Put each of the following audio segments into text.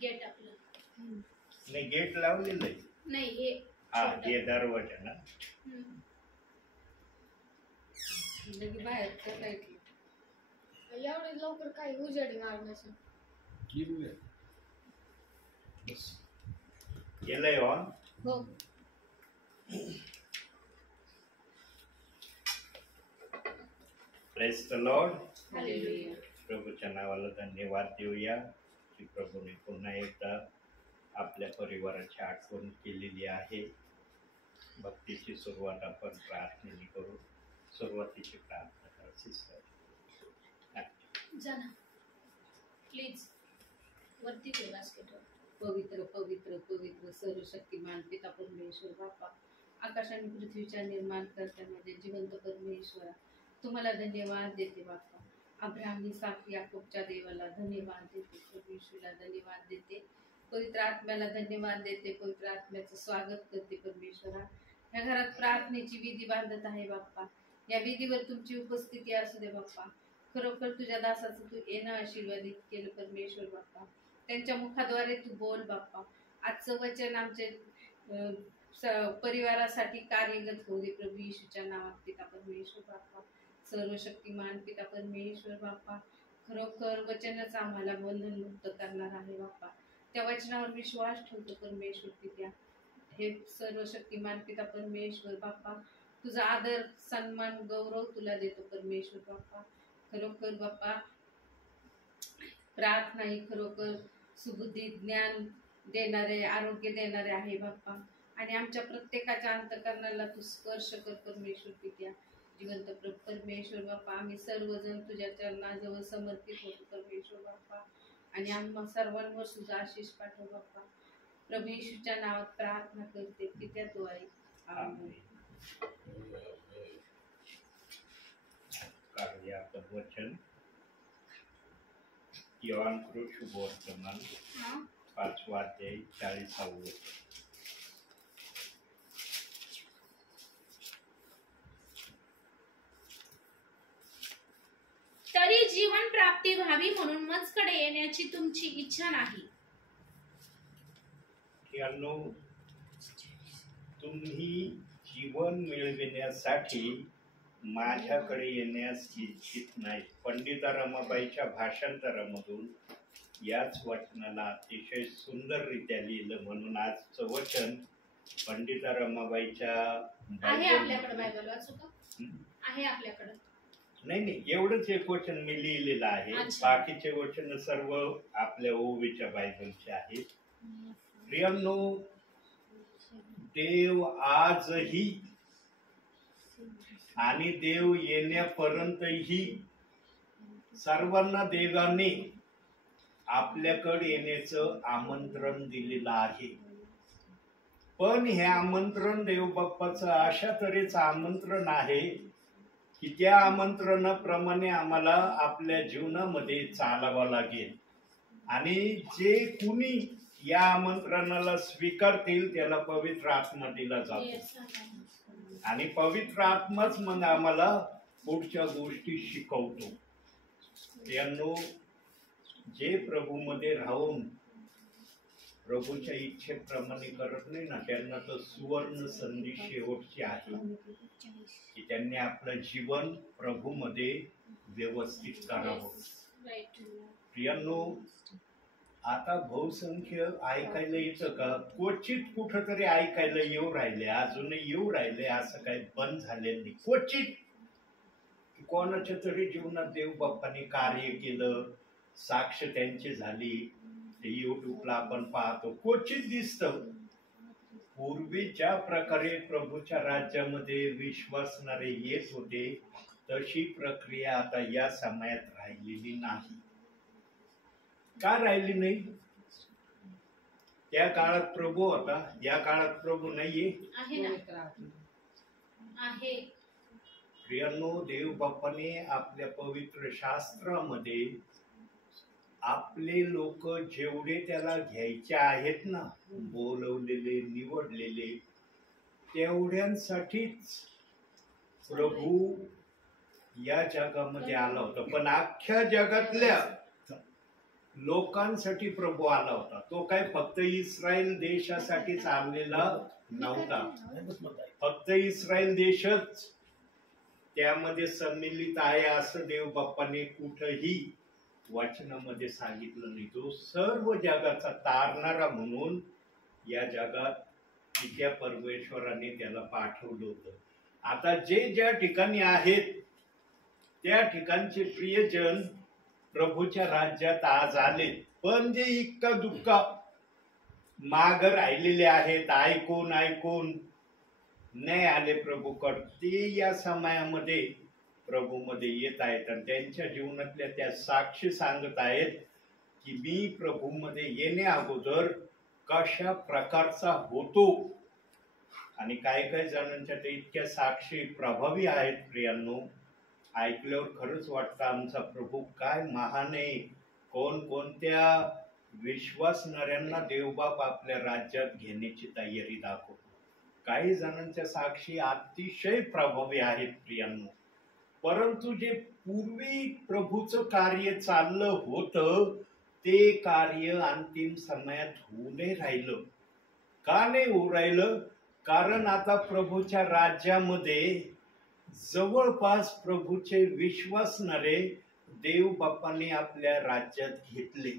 Gate आपलं नाही, gate लावलेलं आहे. नाही हे हे दरवाजा ना. बाहेर एवढं लवकर काय उजेडी मारण्याचं केलंय ऑन. हो. Praise the Lord. हालेलुया. प्रभूच्या नावाला धन्यवाद देऊया की प्रभूने पुन्हा एकदा आपल्या परिवाराची आठवण केलेली आहे. भक्तीची सुरुवात आपण प्रार्थनेने करू. सुरुवातीची प्रार्थना करा सिस्टर. जाना प्लीज वरती ठेव बास्केटवर. पवित्र पवित्र पवित्र सर्वशक्तिमान पिता परमेश्वर बाप्पा, आकाश आणि पृथ्वीच्या निर्माण करता माझे जिवंत परमेश्वरा, तुम्हाला धन्यवाद देते बाप्पा. अब्राहम इसाक याकोबच्या देवाला धन्यवाद देते. प्रभू येशूला धन्यवाद देते. पवित्र आत्म्याला धन्यवाद देते. पवित्र आत्म्याचं स्वागत करते परमेश्वरा. या घरात प्रार्थनेची विधी बांधत आहे बाप्पा. या विधीवर तुमची उपस्थिती असू दे बाप्पा. खरोखर तुझ्या दासाचं तू येणं आशीर्वादित केलं परमेश्वर बाप्पा. त्यांच्या मुखाद्वारे तू बोल बाप्पा. आजचं वचन आमच्या परिवारासाठी कार्यगत होऊ दे प्रभू येशूच्या नावात पिता परमेश्वर बाप्पा. सर्वशक्तिमान पिता परमेश्वर बाप्पा, खरोखर वचनच आम्हाला बंधनमुक्त करणार आहे बाप्पा. त्या वचनावर विश्वास ठेवतो परमेश्वर पित्या. हे सर्वशक्तिमान पिता परमेश्वर बाप्पा, तुझा आदर सन्मान गौरव तुला देतो परमेश्वर बाप्पा. खरोखर बाप्पा प्रार्थना ही खरोखर सुबुद्धी ज्ञान देणारे आरोग्य देणारे आहे बाप्पा. आणि आमच्या प्रत्येकाच्या अंतःकरणाला तू स्पर्श कर परमेश्वर पित्या. जिवंत परमेश्वर बाप्पा, आम्ही सर्वजण तुझ्या चरणाजवळ समर्पित होतो परमेश्वर बाप्पा. आणि आम्हा सर्वांवर तुझा आशीष पाठव बाप्पा. प्रभू येशूच्या नावात प्रार्थना करते पित्या तू आई. आमेन. काढूया आपलं वचन. योहान शुभवर्तमान 5वा अध्याय 40वा वचन. तरी जीवन प्राप्ती व्हावी म्हणून मजकडे येण्याची तुमची इच्छा नाही. तुम्ही जीवन मिळविण्यासाठी माझ्याकडे येण्यास इच्छित नाही. पंडिता रमाबाईच्या भाषांतरामधून याच वचनाला अतिशय सुंदररित्या लिहिलं. म्हणून आजचं वचन पंडिता रमाबाईच्या आहे आपल्याकडे. बायबल वाचू का? आहे आपल्याकडे. नाही, एवढंच एक वचन मी लिहिलेलं आहे. बाकीचे वचन सर्व आपल्या ओवीच्या बायबलचे आहेत. प्रियांनो, देव आजही आणि देव येण्यापर्यंतही सर्वांना देवाने आपल्याकडे येण्याचं आमंत्रण दिलेलं आहे. पण हे आमंत्रण देव बाप्पाचं अशा तऱ्हेचं आमंत्रण आहे की त्या आमंत्रणाप्रमाणे आम्हाला आपल्या जीवनामध्ये चालावं लागेल. आणि जे कुणी या आमंत्रणाला स्वीकारतील त्याला पवित्र आत्मा दिला जातो. आणि पवित्र आत्माच मग आम्हाला पुढच्या गोष्टी शिकवतो. त्यांनो, जे प्रभूमध्ये राहून प्रभूच्या इच्छेप्रमाणे करत नाही ना, त्यांना तर सुवर्ण संधी शेवटची आहे की त्यांनी आपलं जीवन प्रभूमध्ये व्यवस्थित करावं. प्रियांनो, आता बहुसंख्य ऐकायला येतं का? क्वचित कुठंतरी ऐकायला येऊ राहिले, अजूनही येऊ राहिले. असं काही बंद झालेलं नाही. क्वचित कोणाच्या तरी जीवनात देव बाप्पाने कार्य केलं, साक्ष त्यांची झाली, ते युट्यूबला आपण पाहतो, क्वचित दिसतं. पूर्वी ज्या प्रकारे प्रभूच्या राज्यामध्ये विश्वासणारे येत होते तशी प्रक्रिया आता या समयात राहिलेली नाही. का राहिली नाही? त्या काळात प्रभू होता, या काळात प्रभू नाहीये. प्रियांनो, देव बाप्पाने आपल्या पवित्र शास्त्रामध्ये आपले लोक जेवढे त्याला घ्यायचे आहेत ना, बोलवलेले निवडलेले, तेवढ्यांसाठीच प्रभू या जगामध्ये आला होता. पण अख्ख्या जगातल्या लोकांसाठी प्रभू आला होता. तो काय फक्त इस्रायल देशासाठीच आलेला नव्हता. फक्त इस्रायल देशच त्यामध्ये सम्मिलित आहे असं देव बाप्पाने कुठंही वचनामध्ये सांगितलं नाही. तो सर्व जगाचा तारणारा म्हणून या जगात त्या परमेश्वराने त्याला पाठवलं होतं. आता जे ज्या ठिकाणी आहेत त्या ठिकाणचे प्रियजन प्रभूच्या राज्यात आज आले, पण जे इक्का दुक्का माग राहिलेले आहेत, ऐकून नाही आले प्रभूकडे, ते या समयामध्ये प्रभूमध्ये येत आहेत आणि त्यांच्या जीवनातल्या त्या साक्षी सांगत आहेत की मी प्रभूमध्ये येण्या अगोदर कशा प्रकारचा होतो. आणि काही जणांच्या ते इतक्या साक्षी प्रभावी आहेत प्रियांनो, ऐकल्यावर खरंच वाटतं आमचा प्रभू काय महान आहे. कोणत्या विश्वासणाऱ्यांना देवबाप आपल्या राज्यात घेण्याची तयारी दाखवतो. काही जणांच्या साक्षी अतिशय प्रभावी आहेत प्रियांनो. परंतु जे पूर्वी प्रभूचं कार्य चाललं होतं ते कार्य अंतिम समयात होऊ नाही राहिलं. का नाही होऊ राहिलं? कारण आता प्रभूच्या राज्यामध्ये जवळपास प्रभूचे विश्वासणारे देव बाप्पाने आपल्या राज्यात घेतले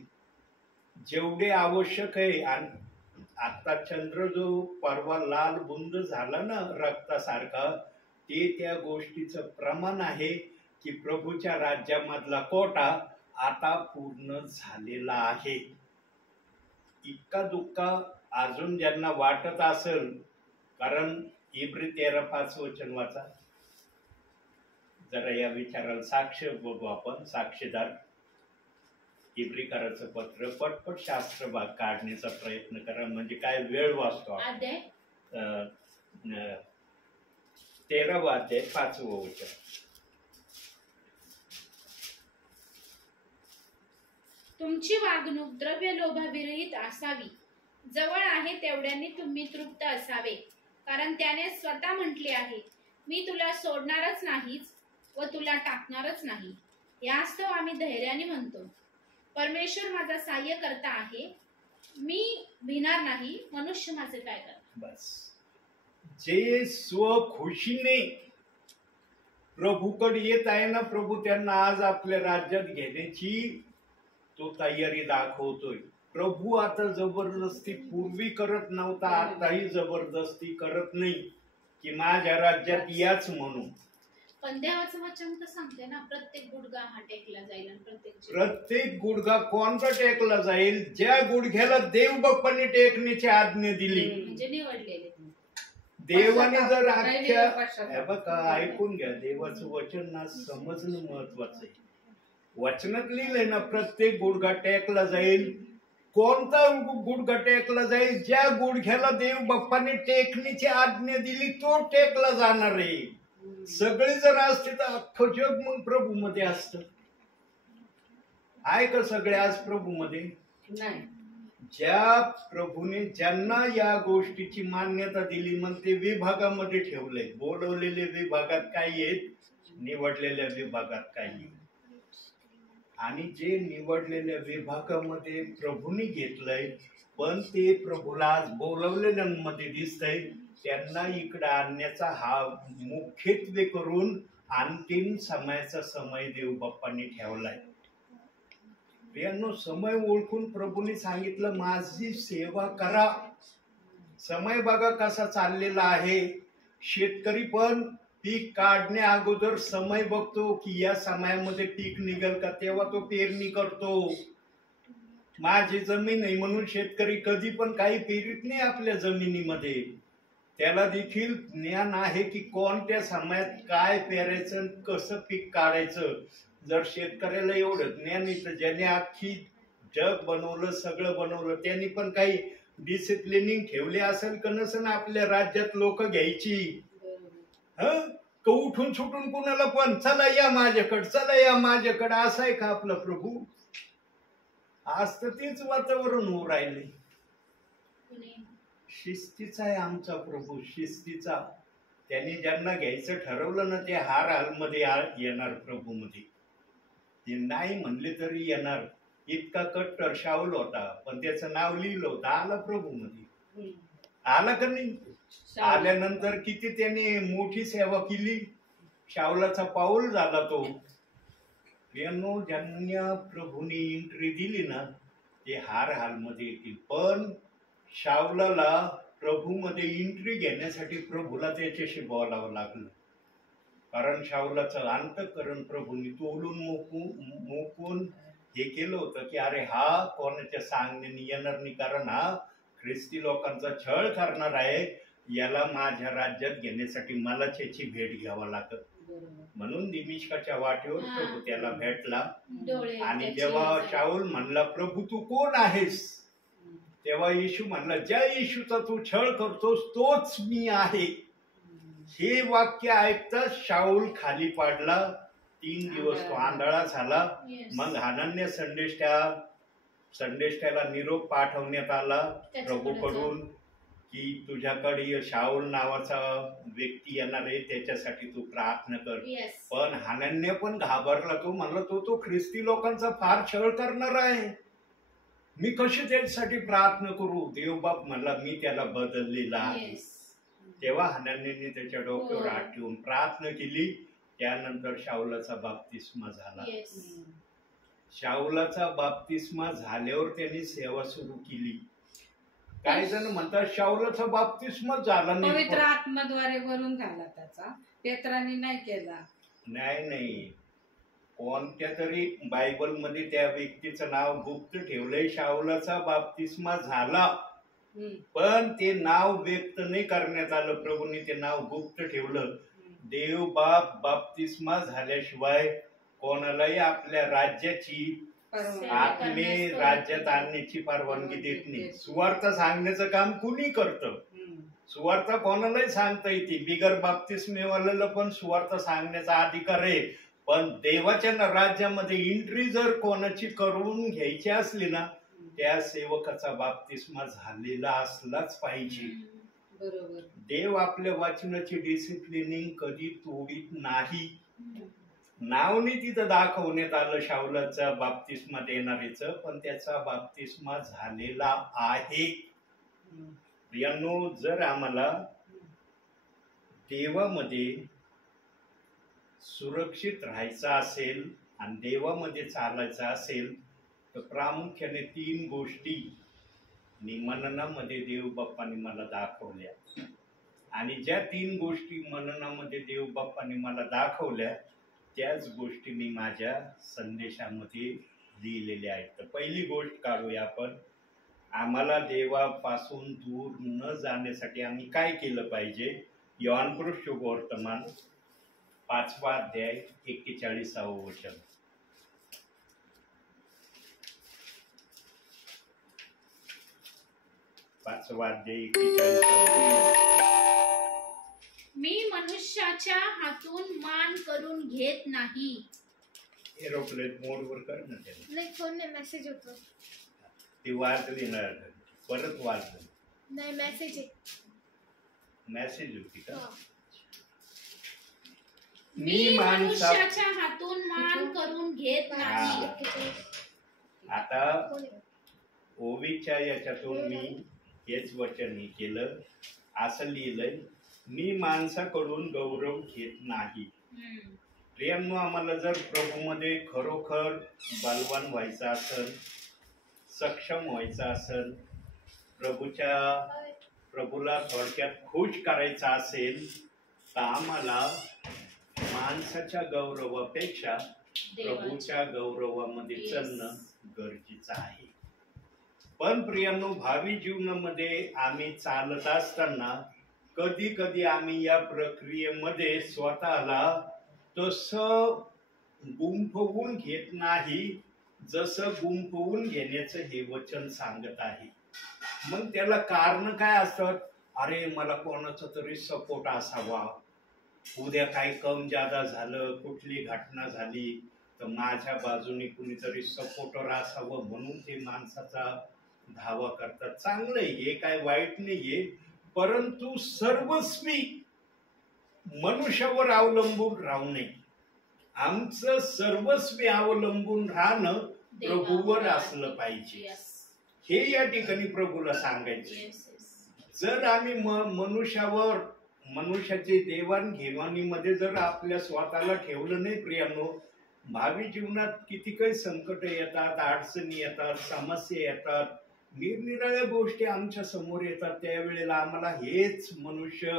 जेवढे आवश्यक आहे. आणि आता चंद्र जो परवा लाल बुंद झाला ना रक्तासारखा, ते त्या गोष्टीचं प्रमाण आहे की प्रभूच्या राज्यामधला कोटा आता पूर्ण झालेला आहे. इतका दुःखा अजून ज्यांना वाटत असेल, कारण इब्री 13:5 वचन वाचा जरा, या विचाराला साक्ष बघू आपण. साक्षीदार इब्रीकराचं पत्र पटपट शास्त्र भाग काढण्याचा प्रयत्न करा, म्हणजे काय वेळ वाचतो. 13वा अध्याय 5वं वचन. तुमची वागणूक द्रव्य लोभाविरहित असावी, जवळ आहे तेवढ्याने तुम्ही तृप्त असावे, कारण त्याने स्वतः म्हटले आहे, मी तुला सोडणारच नाहीच व तुला टाकणारच नाही. यास्तव आम्ही धैर्याने म्हणतो, परमेश्वर माझा सहाय्य करता आहे, मी भिणार नाही. मनुष्य माझे काय करणार? बस, जे स्वखुशीने प्रभूकडे येत आहे ना, प्रभू त्यांना आज आपल्या राज्यात घेण्याची तो तयारी दाखवतोय. प्रभू आता जबरदस्ती पूर्वी करत नव्हता, आताही जबरदस्ती करत नाही की माझ्या राज्यात याच म्हणून. पण देवाचं वचन तर सांगते ना, प्रत्येक गुडघा हा टेकला जाईल आणि प्रत्येक गुडघा कोणता टेकला जाईल? ज्या गुडघ्याला देव बाप्पाने टेकण्याची आज्ञा दिली, म्हणजे निवडलेले. देवाने जर आख्या बघा, ऐकून घ्या, देवाचं वचन ना समजणं महत्वाचं आहे. वचनात लिहिलंय ना, प्रत्येक गुडघा टेकला जाईल. कोणता गुडघा टेकला जाईल? ज्या गुडघ्याला देव बाप्पाने टेकण्याची आज्ञा दिली तो टेकला जाणार आहे. सगळे जर असते तर अख्खं जग मग प्रभू मध्ये असत. आहे का सगळे आज प्रभू मध्ये? नाही. ज्या प्रभूने ज्यांना या गोष्टीची मान्यता दिली मग ते विभागामध्ये ठेवलंय. बोलवलेले विभागात काही आहेत, निवडलेल्या विभागात काही आहेत. आणि जे निवडलेल्या विभागामध्ये प्रभूने घेतलंय, पण ते प्रभूला आज बोलवलेल्यांमध्ये दिसतंय, त्यांना इकडे आणण्याचा हा मुख्यत्वे करून अंतिम समयाचा समय देव बाप्पांनी ठेवलाय. प्रियांनो, समय ओळखून प्रभूने सांगितलं माझी सेवा करा. समय बघा कसा चाललेला आहे. शेतकरी पण पीक काढण्या अगोदर समय बघतो की या समयामध्ये पीक निघेल का, तेव्हा तो पेरणी करतो. माझी जमीन आहे म्हणून शेतकरी कधी पण काही पेरीत नाही आपल्या जमिनीमध्ये. त्याला देखील ज्ञान आहे की कोणत्या समयात काय पेरायचं, कसं पीक काढायचं. जर शेतकऱ्याला एवढं ज्ञान आहे तर ज्याने अख्खी जग बनवलं, सगळं बनवलं, त्यांनी पण काही डिसिप्लिनिंग ठेवले असेल का नसेल आपल्या राज्यात लोक घ्यायची. उठून सुटून कुणाला पण चला या माझ्याकडे, चला या माझ्याकडे, असं आहे का आपला प्रभू? आज तर तेच वातावरण होऊ राहिले. शिस्तीचा आहे आमचा प्रभू, शिस्तीचा. त्यांनी ज्यांना घ्यायचं ठरवलं ना ते हार हालमध्ये येणार प्रभू मध्ये. ते नाही म्हणले तरी येणार. इतका कट्टर शाऊल होता, पण त्याचं नाव लिहिलं होतं, आला प्रभू मध्ये. हम्म. आला का नाही? शाऊल. आल्यानंतर किती त्याने मोठी सेवा केली. शाऊलाचा पाऊल झाला तो. ज्यांना प्रभूने एंट्री दिली ना ते हार हालमध्ये येतील. पण शाऊलाला प्रभूमध्ये एंट्री घेण्यासाठी प्रभूला त्याच्याशी बोलावं लागलं. कारण शाऊलाचं अंतःकरण प्रभूंनी तोलून मोकून हे केलं होतं की अरे हा कोणाच्या सांगण्याने येणार नाही, कारण हा ख्रिस्ती लोकांचा छळ करणार आहे. याला माझ्या राज्यात घेण्यासाठी मला त्याची भेट घ्यावा लागत. बरोबर. म्हणून दिमिश्काच्या वाटेवर हा. प्रभू त्याला भेटला. डोळे आणि त्याचे जेव्हा उजळे. शाऊल म्हणला प्रभू तू कोण आहेस, हम्म. तेव्हा येशू म्हणला ज्या येशूचा तू छळ करतोस तोच मी आहे. हम्म. हे वाक्य ऐकताच शाऊल खाली पाडला. 3 दिवस तो आंधळा झाला. Yes. मग हानन्या संदेष्टाला निरोप पाठवण्यात आला प्रभूकडून की तुझ्याकडे शाऊल नावाचा व्यक्ती येणार आहे, त्याच्यासाठी तू प्रार्थना कर. Yes. पण हानन्या पण घाबरला. तो म्हणला तो ख्रिस्ती लोकांचा फार छळ करणार आहे, मी कशी त्याच्यासाठी प्रार्थना करू. देवबाप म्हणला मी त्याला बदललेला आहे. Yes. तेव्हा हानन्याने त्याच्या डोक्यावर हो. हात ठेवून प्रार्थना केली. त्यानंतर शाऊलाचा बाप्तिस्मा झाला. Yes. हम्म. शाऊलाचा बाप्तिस्मा झाल्यावर त्यांनी सेवा सुरू केली. काही जण म्हणतात शाऊलाचा बाप्तिस्मा झाला पवित्र नाही. आत्म्याद्वारे भरून झाला त्याचा, पेत्राने नाही केला. नाही, कोणत्या तरी बायबल मध्ये त्या व्यक्तीचं नाव गुप्त ठेवलंय. शाऊलाचा बाप्तिस्मा झाला, हम्म. पण ते नाव व्यक्त नाही करण्यात आलं. प्रभूंनी ते नाव गुप्त ठेवलं. देव बाप बाप्तिस्मा झाल्याशिवाय कोणालाही आपल्या राज्याची परवा. आत्मे राज्यात आणण्याची परवानगी देत नाही. सुवार्थ सांगण्याचं काम कुणी करतं. हम्म. सुवार्थ कोणालाही सांगता येते. बिगर बाप्तिस्मेवाल्याला पण सुवार्थ सांगण्याचा अधिकार आहे. पण देवाच्या राज्यामध्ये एंट्री जर कोणाची करून घ्यायची असली ना, त्या सेवकाचा बाप्तिस्मा झालेला असलाच पाहिजे. बरोबर. देव आपल्या वाचनाची डिसिप्लिनिंग कधी तोडीत नाही. हम्म. नाव नाही तिथं दाखवण्यात आलं शाऊलाचा बाप्तिस्मा देणारीच, पण त्याचा बाप्तिस्मा झालेला आहे. हम्म. प्रियांनो, जर आम्हाला देवामध्ये सुरक्षित राहायचं असेल आणि देवामध्ये चालायचं असेल तर प्रामुख्याने 3 गोष्टी मननामध्ये देव बाप्पाने मला दाखवल्या. आणि ज्या 3 गोष्टी मननामध्ये देव बाप्पाने मला दाखवल्या त्याच गोष्टी मी माझ्या संदेशामध्ये लिहिलेल्या आहेत. तर पहिली गोष्ट काढूया आपण. आम्हाला देवापासून दूर न जाण्यासाठी आम्ही काय केलं पाहिजे. योहान शुभवर्तमान 5वा अध्याय 41वे वचन. मी मनुष्याच्या हातून मान करून घेत नाही. एरोप्लेन मोडवर कर ना त्याला. नाही फोन नाही मेसेज होतो. ती वाजली ना, परत वाजलं. नाही मेसेज आहे. मेसेज होती का. हा. मी मनुष्याच्या हातून मान करून घेत नाही. हा. आता कोण आहे? ओवीच्या याच्यातून मी हेच वचन केलं. असं लिहिलंय, मी माणसाकडून गौरव घेत नाही. हम्म. प्रियांनो, आम्हाला जर प्रभूमध्ये खरोखर बलवान व्हायचं असेल, सक्षम व्हायचं असेल, प्रभूला थोडक्यात खुश करायचं असेल तर आम्हाला माणसाच्या गौरवापेक्षा प्रभूच्या गौरवामध्ये Yes. चालणं गरजेचं आहे. पण प्रियांनो, भावी जीवनामध्ये आम्ही चालत असताना कधी कधी आम्ही या प्रक्रियेमध्ये स्वतःला तसं गुंफवून घेत नाही जसं गुंफवून घेण्याचं हे वचन सांगत आहे. मग त्याला कारण काय असतात. अरे मला कोणाचा तरी सपोर्ट असावा, उद्या काही कम जादा झालं, कुठली घटना झाली तर माझ्या बाजूने कुणीतरी सपोर्टर असावं म्हणून ते माणसाचा धावा करतात. चांगलं आहे, हे काय वाईट नाहीये. परंतु सर्वस्वी मनुष्यावर अवलंबून राहू नये. आमचं सर्वस्वी अवलंबून राहणं प्रभूवर असलं पाहिजे. हे या ठिकाणी प्रभूला सांगायचे. जर आम्ही मनुष्यावर मनुष्याचे देवाणघेवाणीमध्ये जर आपल्या स्वतःला ठेवलं नाही प्रियानो, भावी जीवनात किती काही संकट येतात, अडचणी येतात, समस्या येतात, निरनिराळ्या गोष्टी आमच्या समोर येतात. त्यावेळेला आम्हाला हेच मनुष्य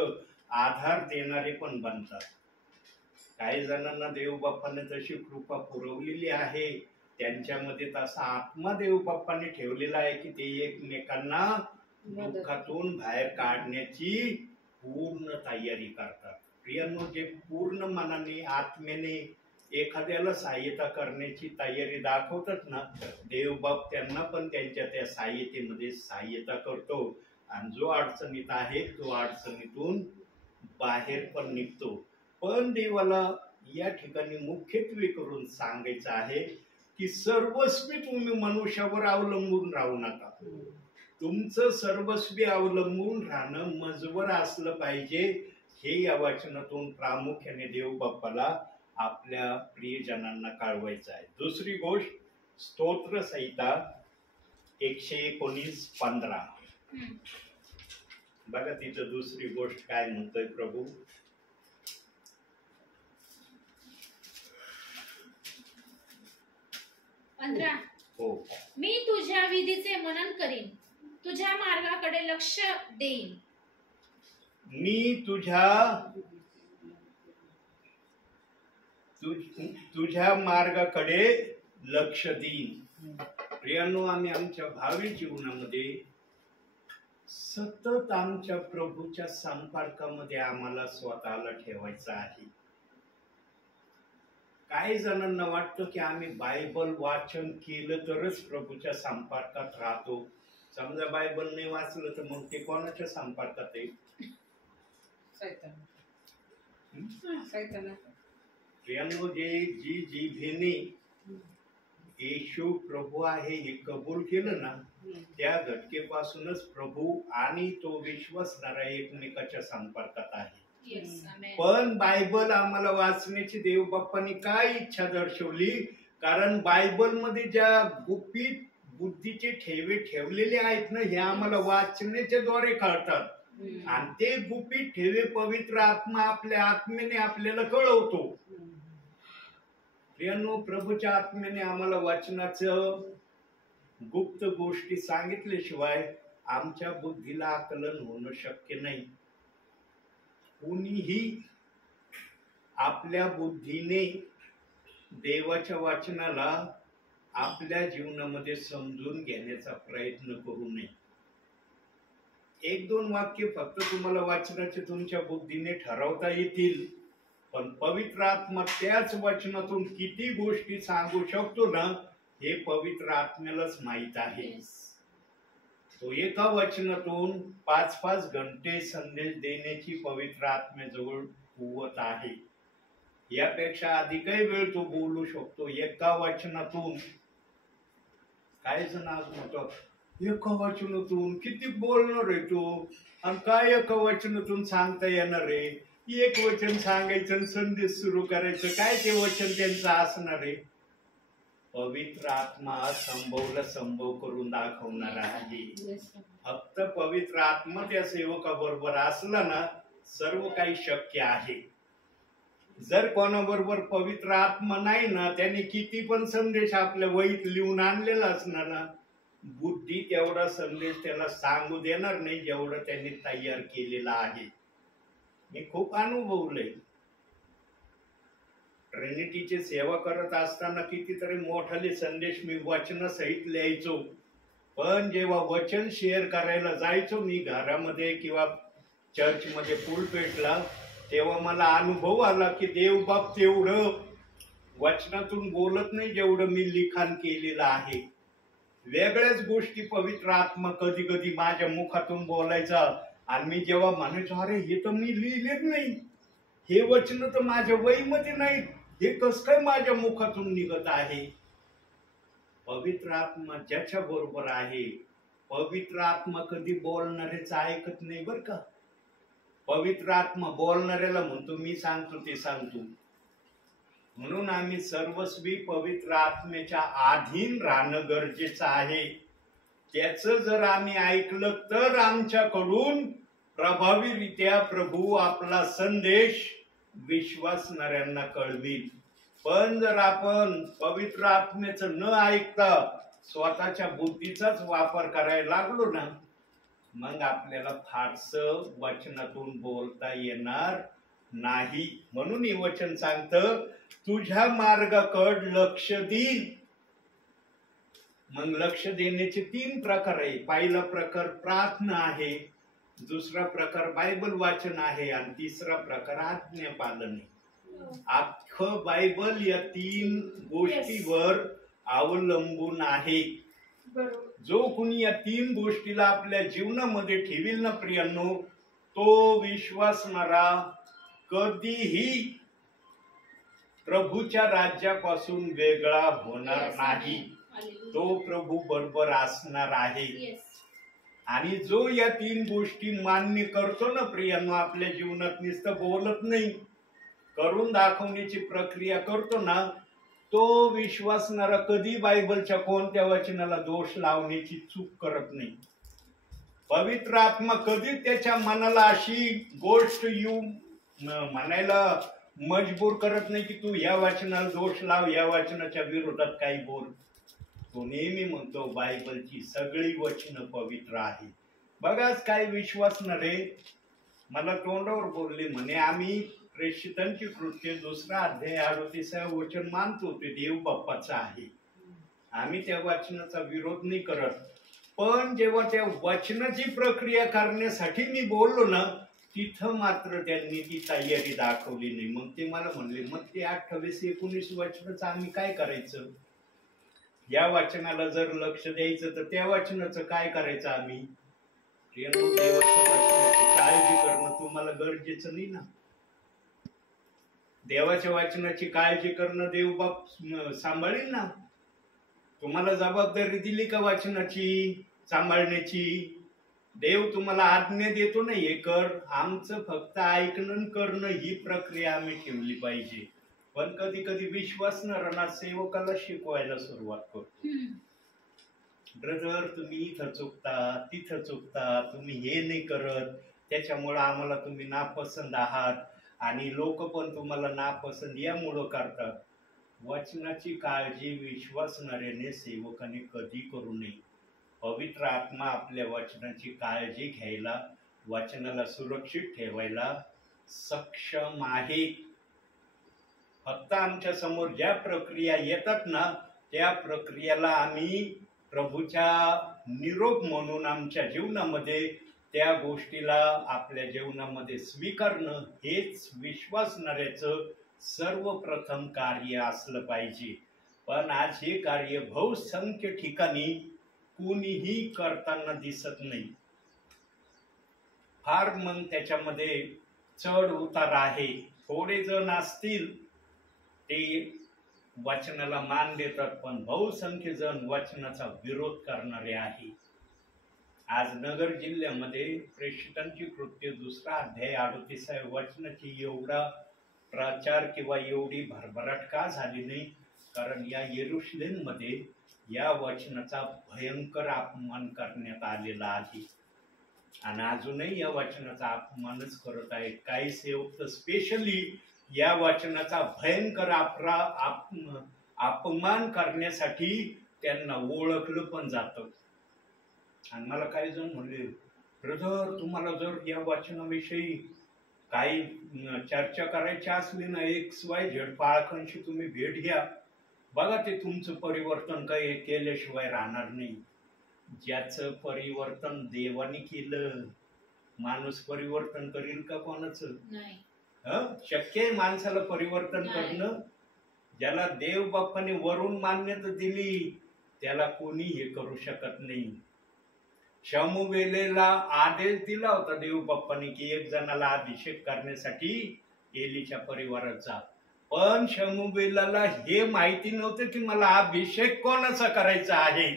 आधार देणारे पण बनतात. काही जणांना देव बाप्पाने तशी कृपा पुरवलेली आहे, त्यांच्यामध्ये तसा आत्मा देव बाप्पाने ठेवलेला आहे की ते एकमेकांना दुःखातून बाहेर काढण्याची पूर्ण तयारी करतात. प्रियांनो, जे पूर्ण मनाने आत्म्याने एखाद्याला सहाय्यता करण्याची तयारी दाखवतात ना, देव बाप त्यांना पण त्यांच्या त्या सहाय्यतेमध्ये सहाय्यता करतो आणि जो अडचणीत आहे तो अडचणीतून बाहेर पण निघतो. पण देवाला या ठिकाणी मुख्यत्वे करून सांगायचं आहे की सर्वस्वी तुम्ही मनुष्यावर अवलंबून राहू नका. तुमचं सर्वस्वी अवलंबून राहणं मजवर असलं पाहिजे. हे या वचनातून प्रामुख्याने देव बाप्पाला आपल्या प्रियजनांना कळवायचं आहे. दुसरी गोष्ट, स्तोत्र संहिता 119:15. बघा तिथं दुसरी गोष्ट काय म्हणतोय प्रभू. हो. मी तुझ्या विधीचे मनन करीन, तुझ्या मार्गाकडे लक्ष देईन. मी तुझ्या मार्गाकडे लक्ष देईन. प्रियांनो, आम्ही आमच्या भावी जीवनामध्ये सतत आमच्या प्रभूच्या संपर्कामध्ये आम्हाला स्वतःला ठेवायचं आहे. काही जणांना वाटतं की आम्ही बायबल वाचन केलं तरच प्रभूच्या संपर्कात राहतो. समजा बायबल नाही वाचलं तर मग ते कोणाच्या संपर्कात आहे? प्रियांनो, जी जिभेने येशू प्रभू आहे हे कबूल केलं ना, त्या घटकेपासूनच प्रभू आणि तो विश्वासणारा एकमेकाच्या संपर्कात आहे. पण बायबल आम्हाला वाचण्याची देव बाप्पांनी काय इच्छा दर्शवली? कारण बायबल मध्ये ज्या गुपित बुद्धीचे ठेवे ठेवलेले आहेत ना, हे आम्हाला वाचण्याच्या द्वारे कळतात. आणि ते गुपित ठेवे पवित्र आत्मा आपल्या आत्म्याने आपल्याला कळवतो. प्रियांनो, प्रभूच्या आत्म्याने आम्हाला वाचनाचं गुप्त गोष्टी सांगितल्याशिवाय आमच्या बुद्धीला आकलन होणं शक्य नाही. कुणीही आपल्या बुद्धीने देवाच्या वचनाला आपल्या जीवनामध्ये समजून घेण्याचा प्रयत्न करू नये. 1-2 वाक्य फक्त तुम्हाला वाचनाचे तुमच्या बुद्धीने ठरवता येतील, पण पवित्र आत्मा त्याच वचनातून किती गोष्टी सांगू शकतो ना, हे पवित्र आत्म्यालाच माहित आहे. तो एका वचनातून 5-5 घंटे संदेश देण्याची पवित्र आत्म्याजवळ कुवत आहे. यापेक्षा अधिकही वेळ तो बोलू शकतो एका वचनातून. काय जण आज म्हणतात, एका वचनातून किती बोलणार आहे तो, आणि काय एका वचनातून सांगता येणार आहे? एक वचन सांगायचं, संदेश सुरू करायचं, काय ते वचन त्यांचं असणार आहे? पवित्र आत्मा संभव करून दाखवणार आहे. फक्त पवित्र आत्मा त्या सेवकाबरोबर असला ना, सर्व काही शक्य आहे. जर कोणाबरोबर पवित्र आत्मा नाही ना, त्याने किती पण संदेश आपल्या वहीत लिहून आणलेला असणार ना, बुद्धी तेवढा संदेश त्याला सांगू देणार नाही जेवढं त्यांनी तयार केलेला आहे. मी खूप अनुभवलंय. ट्रिनिटीची सेवा करत असताना कितीतरी मोठाले संदेश मी वचनासहित लिहायचो, पण जेव्हा वचन शेअर करायला जायचो मी घरामध्ये किंवा चर्चमध्ये पुलपेटला, तेव्हा मला अनुभव आला की देव बाप तेवढं वचनातून बोलत नाही जेवढं मी लिखाण केलेलं आहे. वेगळ्याच गोष्टी पवित्र आत्मा कधी कधी माझ्या मुखातून बोलायचा, आणि मी जेव्हा म्हणायचो, अरे हे तर मी लिहिलेच नाही, हे वचन तर माझ्या वहीमध्ये नाही, हे कसं काय माझ्या मुखातून निघत आहे? पवित्र आत्मा ज्याच्या बरोबर आहे, पवित्र आत्मा कधी बोलणाऱ्याचं ऐकत नाही बर का. पवित्र आत्मा बोलणाऱ्याला म्हणतो मी सांगतो ते सांगतो. म्हणून आम्ही सर्वस्वी पवित्र आत्म्याच्या अधीन राहणं गरजेचं आहे. त्याचं जर आम्ही ऐकलं तर आमच्याकडून प्रभावीरित्या प्रभू आपला संदेश विश्वासणाऱ्यांना कळविल. पण जर आपण पवित्र आत्म्याचं न ऐकता स्वतःच्या बुद्धीचाच वापर करायला लागलो ना, मग आपल्याला फारसं वचनातून बोलता येणार नाही. म्हणून हे वचन सांगतं, तुझ्या मार्गाकड लक्ष देईल. मग लक्ष देण्याचे 3 प्रकार आहे. पहिला प्रकार प्रार्थना आहे, दुसरा प्रकार बायबल वाचन आहे आणि तिसरा प्रकार आज्ञा पालन आहे. अख्खं बायबल या 3 गोष्टीवर अवलंबून आहे. जो कुणी या 3 गोष्टीला आपल्या जीवनामध्ये ठेवील ना प्रियांनो, तो विश्वासणारा कधीही प्रभूच्या राज्यापासून वेगळा होणार नाही. तो प्रभू बरोबर असणार आहे. आणि जो या 3 गोष्टी मान्य करतो ना प्रियांनो, आपल्या जीवनात नुसतं बोलत नाही, करून दाखवण्याची प्रक्रिया करतो ना, तो विश्वासणारा कधी बायबलच्या कोणत्या वचनाला दोष लावण्याची चूक करत नाही. पवित्र आत्मा कधी त्याच्या मनाला अशी गोष्ट येऊ म्हणायला मजबूर करत नाही की तू या वचनाला दोष लाव, या वचनाच्या विरोधात काही बोल. तो नेहमी म्हणतो बायबलची सगळी वचनं पवित्र आहे. बघाच काय विश्वासणारे मला तोंडावर बोलले म्हणे, आम्ही प्रेषितांची कृत्य 2 अध्याय 38 वचन मानतो, ते देव बाप्पाचं आहे. आम्ही त्या वचनाचा विरोध नाही करत. पण जेव्हा त्या वचनाची प्रक्रिया करण्यासाठी मी बोललो ना, तिथं मात्र त्यांनी ती तयारी दाखवली नाही. मग ते मला म्हणले, मग ते 28-19 वचनाचं आम्ही काय करायचं? या वचनाला जर लक्ष द्यायचं तर त्या वचनाचं काय करायचं आम्ही? देवाच्या वचनाची काळजी करणं तुम्हाला गरजेचं नाही ना. देवाच्या वचनाची काळजी करणं देवबाप सांभाळील ना. तुम्हाला जबाबदारी दिली का वचनाची सांभाळण्याची? देव तुम्हाला आज्ञा देतो ना, हे कर. आमचं फक्त ऐकणं करणं ही प्रक्रिया आम्ही ठेवली पाहिजे. पण कधी कधी विश्वासणाऱ्यांना सेवकाला शिकवायला सुरुवात करतो. ब्रदर, तुम्ही इथं चुकता, तिथं चुकता, तुम्ही हे नाही करत, त्याच्यामुळं आम्हाला तुम्ही नापसंत आहात आणि लोक पण तुम्हाला नापसंत यामुळं करतात. वचनाची काळजी विश्वासणाऱ्याने सेवकाने कधी करू नये. पवित्र आत्मा आपल्या वचनाची काळजी घ्यायला, वचनाला सुरक्षित ठेवायला सक्षम आहे. फक्त आमच्या समोर ज्या प्रक्रिया येतात ना, त्या प्रक्रियेला आम्ही प्रभूच्या निरोप म्हणून आमच्या जीवनामध्ये त्या गोष्टीला आपल्या जीवनामध्ये स्वीकारणं हेच विश्वासणाऱ्याचं सर्वप्रथम कार्य असलं पाहिजे. पण आज हे कार्य बहुसंख्य ठिकाणी कुणीही करताना दिसत नाही. फार मग त्याच्यामध्ये चढ उतार आहे. थोडे जण असतील ते वचनाला मान देतात, पण बहुसंख्य जण वचनाचा विरोध करणारे आहे. आज नगर जिल्ह्यामध्ये प्रेषितांची कृत्य 2 अध्याय 38 वचनाची एवढा प्रचार किंवा एवढी भरभराट का झाली नाही? कारण या येरुशलेममध्ये या वचनाचा भयंकर अपमान करण्यात आलेला आहे आणि अजूनही या वचनाचा अपमानच करत आहेत. काही सेवक तर स्पेशली या वचनाचा भयंकर अपमान करण्यासाठी त्यांना ओळखलं पण जातं. आणि मला काही जण म्हणले, ब्रदर, तुम्हाला जर या वचनाविषयी काही चर्चा करायची असली ना, XYZ पाळकांशी तुम्ही भेट घ्या. बघा, ते तुमचं परिवर्तन काही केल्याशिवाय राहणार नाही. ज्याचं परिवर्तन देवाने केलं, माणूस परिवर्तन करील का कोणाचं? नाही. शक्य आहे माणसाला परिवर्तन करणं? ज्याला देव बाप्पाने वरून मान्यता दिली त्याला कोणी हे करू शकत नाही. शमूएलला आदेश दिला होता देव बाप्पाने की 1 जणाला अभिषेक करण्यासाठी एलीच्या परिवारात जा. पण शमूएलला हे माहिती नव्हतं की मला अभिषेक कोणाचा करायचा आहे.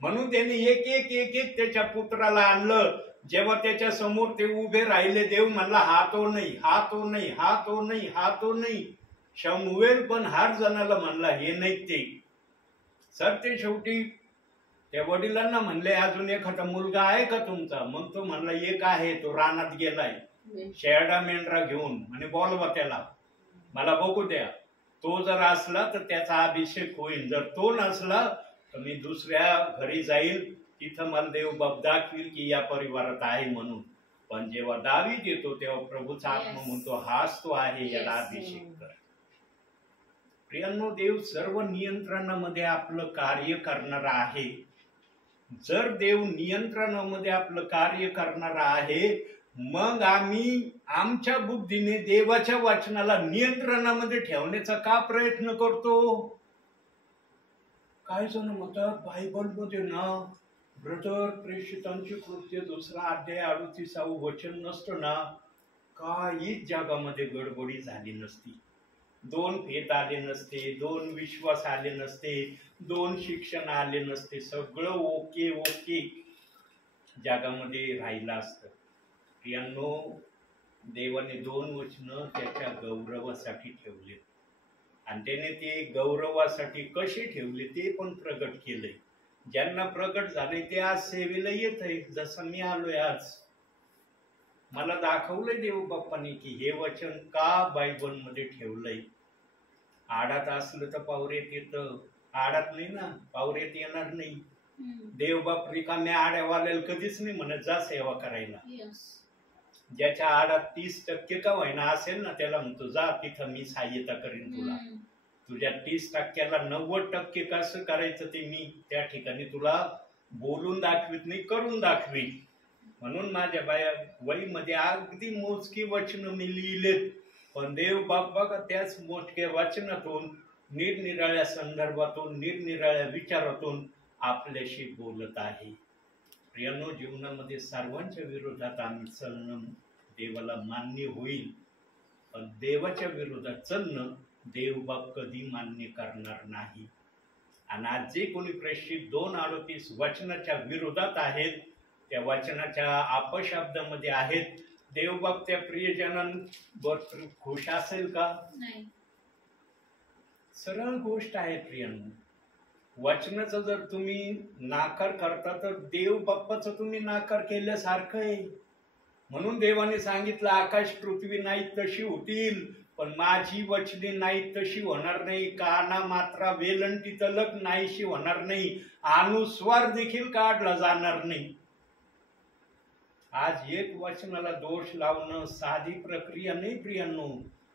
म्हणून त्यांनी एक एक एक एक त्याच्या पुत्राला आणलं. जेव्हा त्याच्या समोर ते उभे राहिले, देव म्हणला, हा तो नाही, हा तो नाही, हा तो नाही, हा तो नाही. शमूएल पण 8 जणाला म्हणला हे नाही ते. सर ते शेवटी त्या वडिलांना म्हणले अजून एखादा मुलगा आहे का तुमचा? मग तो म्हणला एक आहे, तो रानात गेलाय शेरडा मेंढरा घेऊन, आणि बोलवा त्याला, मला बघू द्या. तो जर असला तर त्याचा अभिषेक होईल, जर तो नसला तर मी दुसऱ्या घरी जाईल, तिथं मला देव बाप दाखवील की या परिवारात आहे म्हणून. पण जेव्हा दावीद येतो तेव्हा प्रभूचा आत्मा म्हणतो हाच तो आहे, याला अभिषेक कर. प्रियांनो, देव सर्व नियंत्रणामध्ये आपलं कार्य करणारा आहे. जर देव नियंत्रणामध्ये आपलं कार्य करणारा आहे, मग आम्ही आमच्या बुद्धीने देवाच्या वचनाला नियंत्रणामध्ये ठेवण्याचा का प्रयत्न करतो? काय जण म्हणतात बायबलमध्ये ना ब्रदर प्रेषितांची कृत्य 2 अध्याय 38 वचन नसतं ना, काहीच जगामध्ये गडबडी झाली नसती. 2 फेत आले नसते, 2 विश्वास आले नसते, 2 शिक्षण आले नसते, सगळं ओके ओके जगामध्ये राहिलं असतं. प्रियांनो, देवाने 2 वचनं त्याच्या गौरवासाठी ठेवले, आणि त्याने ते गौरवासाठी कसे ठेवले ते पण प्रगट केले. ज्यांना प्रगट झाले ते आज सेवेला येत आहे. जसं मी आलोय आज, मला दाखवलंय देव बाप्पाने की हे वचन का बायबलमध्ये ठेवलंय. आडात असलं तर पावरेत येतं, आडात नाही ना पावरेत येणार नाही. देव बाप रिकाम्या आड्यावाल्याला कधीच नाही म्हणत जा सेवा करायला. ज्याच्या आडात 30% का होईना असेल ना, त्याला म्हणतो जा तिथं मी सहाय्यता करीन तुला. तुझ्या 30%ला 90% कसं करायचं ते मी त्या ठिकाणी तुला बोलून दाखवित नाही, करून दाखवी. म्हणून माझ्या वहीमध्ये अगदी मोजकी वचन मी लिहिलेत, पण देव बाप बघा त्याच मोजक्या वचनातून निरनिराळ्या संदर्भातून निरनिराळ्या विचारातून आपल्याशी बोलत आहे. प्रियांनो, जीवनामध्ये सर्वांच्या विरोधात आम्ही चालणं देवाला मान्य होईल, पण देवाच्या विरोधात चालणं देव बाप कधी मान्य करणार नाही. आणि आज जे कोणी प्रेषित 2:38 वचनाच्या विरोधात आहेत, त्या वचनाच्या अपशब्दामध्ये आहेत, देवबाप त्या प्रियजनांवर खुश असेल का? नाही. सरळ गोष्ट आहे प्रियांनो. वचनाचा जर तुम्ही नाकार करता तर देव बाप्पाचा तुम्ही नाकार केल्यासारखं आहे. म्हणून देवाने सांगितलं आकाश पृथ्वी नाही तशी होतील, पण माझी वचने नाही तशी होणार नाही. काना मात्रा वेलंटी तलक नाहीशी होणार नाही, अनुस्वार देखील काढला जाणार नाही. आज एक वचनाला दोष लावणं साधी प्रक्रिया नाही प्रियांनो.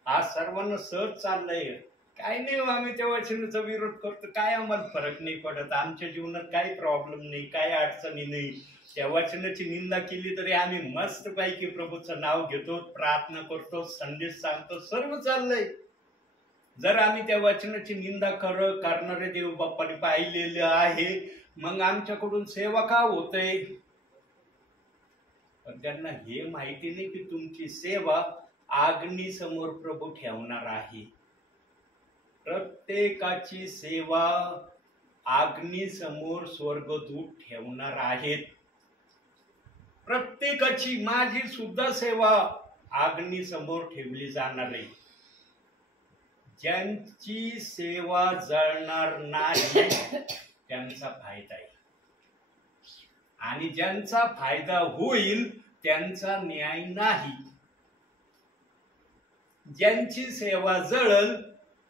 आज सर्वांना सहज चाललंय, काय नाही आम्ही त्या वचनाचा विरोध करतो, काय आम्हाला फरक नाही पडत, आमच्या जीवनात काही प्रॉब्लेम नाही, काही अडचणी नाही. त्या वचनाची निंदा केली तरी आम्ही मस्त पैकी प्रभूचं नाव घेतो, प्रार्थना करतो, संदेश सांगतो, सर्व चाललंय. जर आम्ही त्या वचनाची निंदा करणारे देव बाप्पाने पाहिलेलं आहे, मग आमच्याकडून सेवा का होतय? पण त्यांना हे माहिती नाही की तुमची सेवा अग्नी समोर प्रभू ठेवणार आहे. प्रत्येकाची सेवा अग्नी समोर स्वर्गदूत ठेवणार आहेत. प्रत्येकाची, माझी सुद्धा सेवा अग्नी समोर ठेवली जाणार आहे. ज्यांची सेवा जळणार नाही त्यांचा फायदा आहे, आणि ज्यांचा फायदा होईल त्यांचा न्याय नाही. ज्यांची सेवा जळल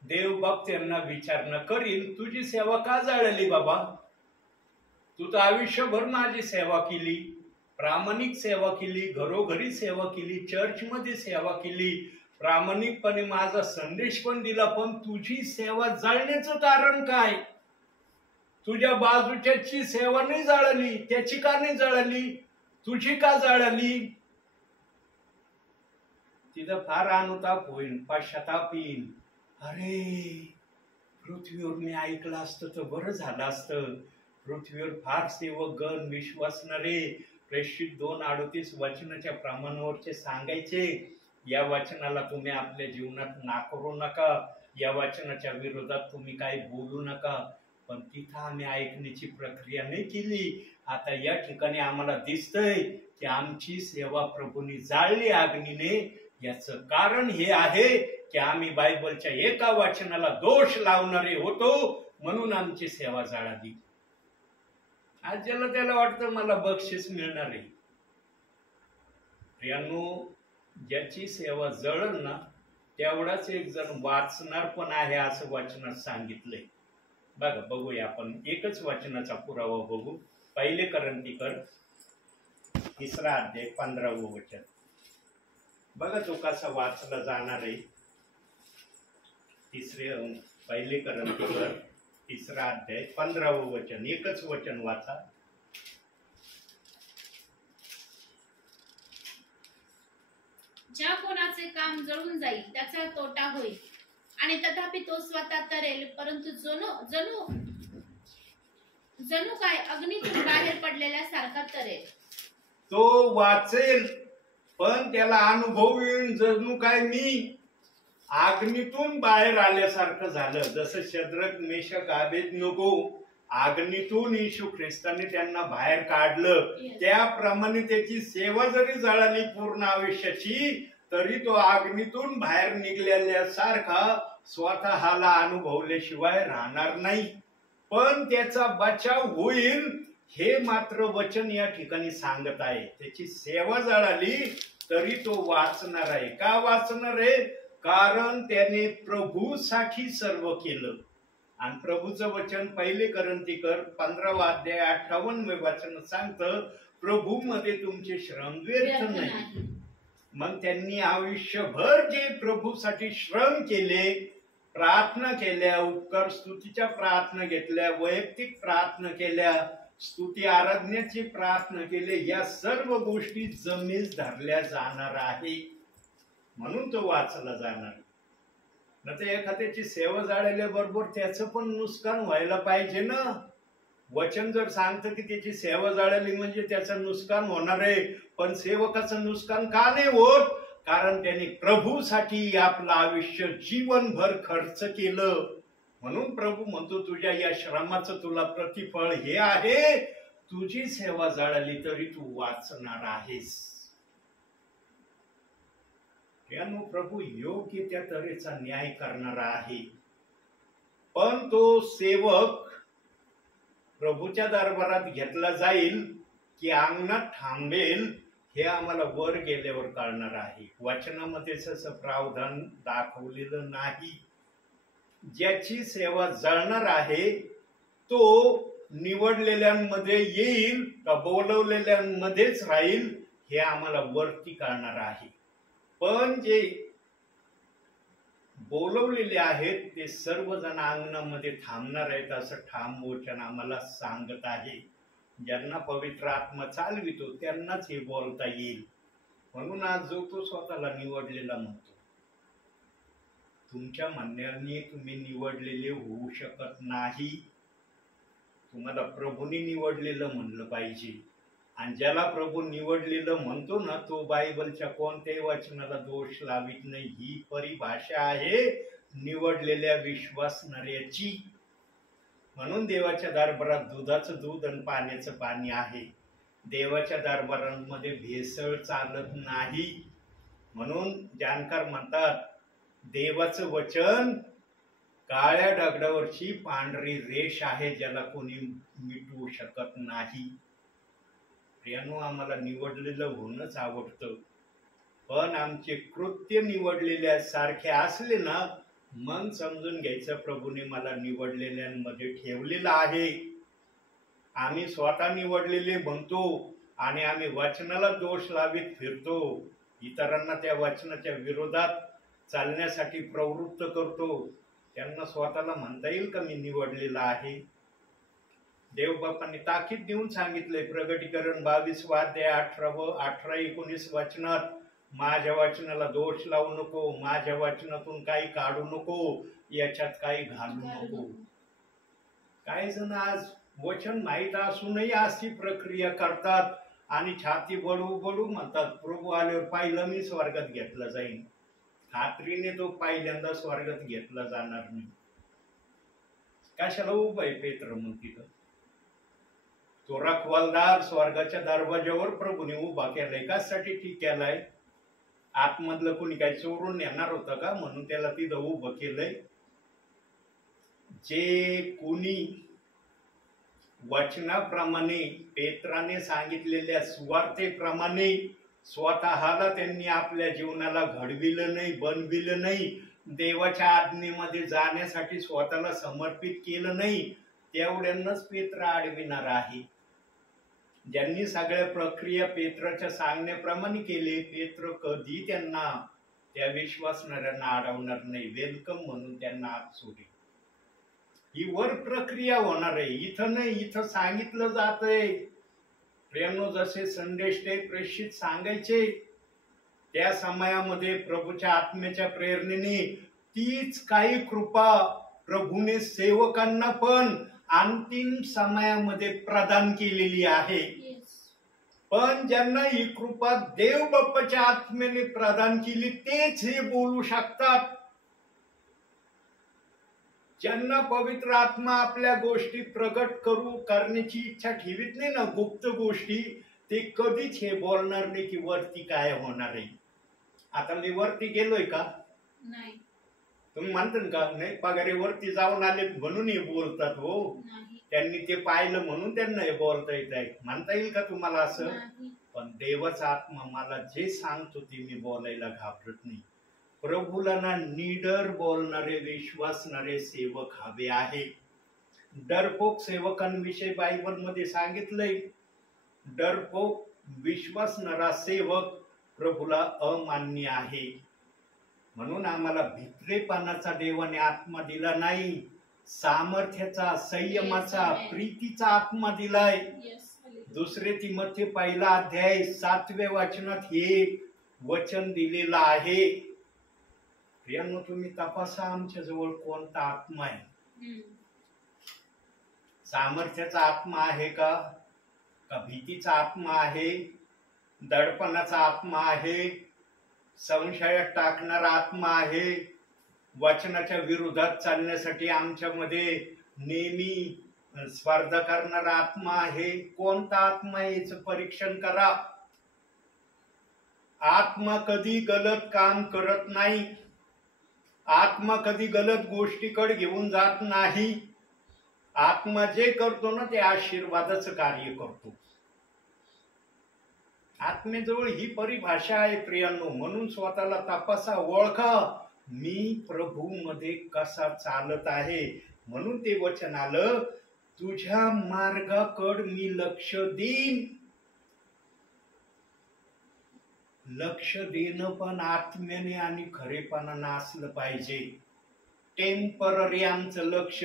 देवबाप त्यांना विचारणा करील, तुझी सेवा का जळली बाबा? तू तर आयुष्यभर माझी सेवा केली, प्रामाणिक सेवा केली, घरोघरी सेवा केली, चर्चमध्ये सेवा केली, प्रामाणिकपणे माझा संदेश पण दिला, पण तुझी सेवा जळण्याचं कारण काय? तुझ्या बाजूच्याची सेवा नाही जळली, त्याची का नाही जळली, तुझी का जळली? तिथं फार अनुताप होईल, पश्चाताप येईल. अरे पृथ्वीवर मी ऐकलं असतं तर बरं झालं असतं. पृथ्वीवर फार सेवक गण विश्वासणारे प्रेषित 2:38 वचनाच्या प्रमाणावरचे सांगायचे, या वचनाला तुम्ही आपल्या जीवनात नाकारू नका, या वचनाच्या विरोधात तुम्ही काही बोलू नका. पण तिथं आम्ही ऐकण्याची प्रक्रिया नाही केली. आता या ठिकाणी आम्हाला दिसतंय की आमची सेवा प्रभूंनी जाळली अग्नीने. याचं कारण हे आहे की आम्ही बायबलच्या एका वचनाला दोष लावणारे होतो म्हणून आमची सेवा जाळाली. आज ज्याला त्याला वाटतं मला बक्षीस मिळणार आहे. प्रियांनो, ज्याची सेवा जळल ना तेवढाच एक जण वाचणार पण आहे असं वचनात सांगितलंय. बघा, बघूया आपण एकच वचनाचा पुरावा बघू. पहिले करंथीकर 3 अध्याय 15 वचन. बघा तो कसा वाचला जाणार आहे. पहिले करंथीकर 3 अध्याय 15 वचन. एकच वचन वाचा. ज्या कोणाचे काम जळून जाईल त्याचा तोटा होईल आणि तथापि तो स्वतः तरेल, परंतु जणू काय अग्नीतून बाहेर पडलेल्या सारखा तरेल. तो वाचेल पण त्याला अनुभव येईल जणू काय मी अग्नीतून बाहेर आल्यासारखं झालं. जसं शद्रक मेषक अबेदनगो अग्नीतून येशू ख्रिस्ताने त्यांना बाहेर काढलं, त्याप्रमाणे त्याची सेवा जरी जळाली पूर्ण आयुष्याची तरी तो अग्नीतून बाहेर निघाल्यासारखा स्वतःला अनुभवल्याशिवाय राहणार नाही. पण त्याचा बचाव होईल हे मात्र वचन या ठिकाणी सांगत आहे. त्याची सेवा जळाली तरी तो वाचणार आहे. का वाचणार आहे? कारण त्याने प्रभूसाठी सर्व केलं. आणि प्रभूचं वचन पहिले करंथीकर 15 अध्याय 58 वचन सांगतं, प्रभू मध्ये तुमचे श्रम व्यर्थ नाही. मग त्यांनी आयुष्यभर जे प्रभूसाठी श्रम केले, प्रार्थना केल्या, उपकार स्तुतीच्या प्रार्थना घेतल्या, वैयक्तिक प्रार्थना केल्या, स्तुती आराधनेची प्रार्थना केली, या सर्व गोष्टी जमीन धरल्या जाणार आहे म्हणून तो वाचला जाणार. न तर एखाद्याची सेवा जाळल्याबरोबर त्याचं पण नुकसान व्हायला पाहिजे ना. वचन जर सांगतं की त्याची सेवा जाळली म्हणजे त्याचं नुकसान होणार आहे, पण सेवकाचं नुकसान का नाही होत? कारण त्याने प्रभूसाठी आपलं आयुष्य जीवनभर खर्च केलं. म्हणून प्रभू म्हणतो तुझ्या या श्रमाचं तुला प्रतिफळ हे आहे, तुझी सेवा जाळली तरी तू वाचणार आहेस. यानो प्रभू योग्य त्या तऱ्हेचा न्याय करणारा आहे. पण तो सेवक प्रभूच्या दरबारात घेतला जाईल की अंगणात थांबेल हे आम्हाला वर गेल्यावर कळणार आहे. वचनामध्ये असं प्रावधान दाखवलेलं नाही. ज्याची सेवा जळणार आहे तो निवडलेल्यांमध्ये येईल का बोलवलेल्यांमध्येच राहील हे आम्हाला वरती कळणार आहे. पण जे बोलवलेले आहेत ते सर्वजण अंगणामध्ये थांबणार आहेत असं ठाम वचन आम्हाला सांगत आहे. ज्यांना पवित्र आत्मा चालवितो त्यांनाच हे बोलता येईल. म्हणून आज जो तो स्वतःला निवडलेला म्हणतो. तुमच्या म्हणण्याने तुम्ही निवडलेले होऊ शकत नाही. तुम्हाला प्रभूने निवडलेलं म्हणलं पाहिजे. आणि ज्याला प्रभू निवडलेलं म्हणतो ना तो बायबलच्या कोणत्याही वचनाला दोष लावित नाही. ही परिभाषा आहे निवडलेल्या विश्वासणाऱ्याची. म्हणून देवाच्या दरबारात दुधाचं दूध आणि पाण्याचं पाणी आहे. देवाच्या दरबारांमध्ये भेसळ चालत नाही. म्हणून जाणकार म्हणतात देवाचं वचन काळ्या दगडावरची पांढरी रेष आहे ज्याला कोणी मिटवू शकत नाही. प्रियानो, आम्हाला निवडलेलं होणंच आवडतं. पण आमचे कृत्य निवडलेल्या सारखे असले ना मग समजून घ्यायचं प्रभूने मला निवडलेल्यांमध्ये ठेवलेलं आहे. आम्ही स्वतः निवडलेले म्हणतो आणि आम्ही वचनाला दोष लावित फिरतो. इतरांना त्या वचनाच्या विरोधात चालण्यासाठी प्रवृत्त करतो. त्यांना स्वतःला म्हणता येईल का मी निवडलेला आहे? देवबापांनी ताकीद देऊन सांगितलंय प्रगटीकरण 22 अध्याय 18-19 वचनात, माझ्या वचनाला दोष लावू नको, माझ्या वचनातून काही काढू नको, याच्यात काही घालू नको. काही जण आज वचन माहीत असूनही अशी प्रक्रिया करतात आणि छाती बडू बडू म्हणतात प्रभू आल्यावर पाहिलं मी स्वर्गात घेतला जाईल. खात्रीने तो पहिल्यांदा स्वर्गात घेतला जाणार नाही. कशाला उभा आहे पेत्र मग तिथं? तो रखवालदार स्वर्गाच्या दरवाजावर प्रभूने उभा केलाय. कशासाठी ठीक केलाय? आतमधलं कोणी काही चोरून नेणार होतं का म्हणून त्याला तिथं उभं केलंय. जे कोणी वचनाप्रमाणे पेत्राने सांगितलेल्या सुवार्तेप्रमाणे स्वतःला त्यांनी आपल्या जीवनाला घडविलं नाही, बनविलं नाही, देवाच्या आज्ञेमध्ये जाण्यासाठी स्वतःला समर्पित केलं नाही, तेवढ्यांनाच पेत्र अडविणार आहे. ज्यांनी सगळ्या प्रक्रिया पेत्राच्या सांगण्याप्रमाणे केले, पेत्र कधी त्यांना त्या विश्वासणाऱ्यांना अडवणार नाही, वेलकम म्हणून त्यांना आत सोडेल. ही वर प्रक्रिया होणार आहे, इथं नाही. इथं सांगितलं जातंय प्रियांनो, जसे संदेश ते प्रेषित सांगायचे त्या समयामध्ये प्रभूच्या आत्म्याच्या प्रेरणेने तीच काही कृपा प्रभूने सेवकांना पण अंतिम समयामध्ये प्रदान केलेली आहे. पण ज्यांना ही कृपा देव बाप्पाच्या आत्म्याने प्रदान केली तेच हे बोलू शकतात. ज्यांना पवित्र आत्मा आपल्या गोष्टी प्रगट करण्याची इच्छा ठेवीत नाही ना, गुप्त गोष्टी, ते कधीच हे बोलणार नाही की वरती काय होणार आहे. आता मी वरती गेलोय का? नाही. तुम्ही म्हणता का नाही पगारे वरती जाऊन आले म्हणून हे बोलतात? हो, त्यांनी ते पाहिलं म्हणून त्यांना हे बोलता येत आहे. म्हणता येईल का तुम्हाला असं? पण देवाचा आत्मा मला जे सांगतो ते मी बोलायला घाबरत नाही. प्रभूला ना निडर बोलणारे विश्वासणारे सेवक हवे आहे. डरपोक सेवकांविषयी बायबलमध्ये सांगितलंय. डरपोक विश्वासणारा सेवक प्रभूला अमान्य आहे. म्हणून आम्हाला भित्रेपणाचा देवाने आत्मा दिला नाही, सामर्थ्याचा, संयमाचा, प्रीतीचा आत्मा दिलाय. दुसरे तिमोथी 1 अध्याय 7व्या वचनात हे वचन दिलेलं आहे. प्रियांनो, तुम्ही तपासा आमच्या जवळ कोणता आत्मा आहे. सामर्थ्याचा आत्मा आहे का भीतीचा आत्मा आहे, दडपणाचा आत्मा आहे, संशयात टाकणारा आत्मा आहे, वचनाच्या विरोधात चालण्यासाठी आमच्यामध्ये नेहमी स्पर्धा करणारा आत्मा आहे? कोणता आत्मा आहे याचं परीक्षण करा. आत्मा कधी गलत काम करत नाही, आत्मा कधी गलत गोष्टीकडे घेऊन जात नाही. आत्मा जे करतो ना ते आशीर्वादाचं कार्य करतो. आत्मेजवळ ही परिभाषा आहे प्रियांनो. म्हणून स्वतःला तपासा, ओळखा, मी प्रभू मध्ये कसा चालत आहे. म्हणून ते वचन आलं, तुझ्या मार्गाकड मी लक्ष देईन. लक्ष देणं पण आत्म्याने आणि खरेपणानं असलं पाहिजे. टेम्पररी आमचं लक्ष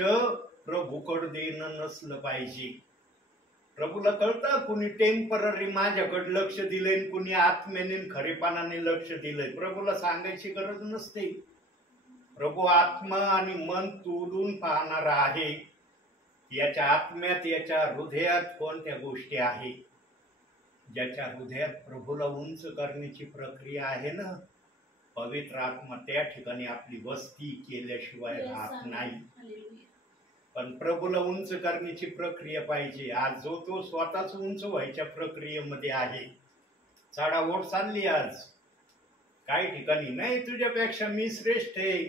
प्रभूकडे देणं नसलं पाहिजे. प्रभूला कळतं कुणी टेम्पररी माझ्याकडे लक्ष दिलंय, कुणी आत्म्याने खरेपणाने लक्ष दिलंय. प्रभूला सांगायची गरज नसते. प्रभू आत्मा आणि मन तोडून पाहणारा आहे. याच्या आत्म्यात, याच्या हृदयात कोणत्या गोष्टी आहे. ज्याच्या हृदयात प्रभूला उंच करण्याची प्रक्रिया आहे ना, पवित्र आत्मा त्या ठिकाणी आपली वस्ती केल्याशिवाय राहत नाही. पण प्रभूला उंच करण्याची प्रक्रिया पाहिजे. आज जो तो स्वतःच उंच व्हायच्या प्रक्रियेमध्ये आहे. चढाओढ चालली आज काही ठिकाणी. नाही, तुझ्यापेक्षा मी श्रेष्ठ आहे,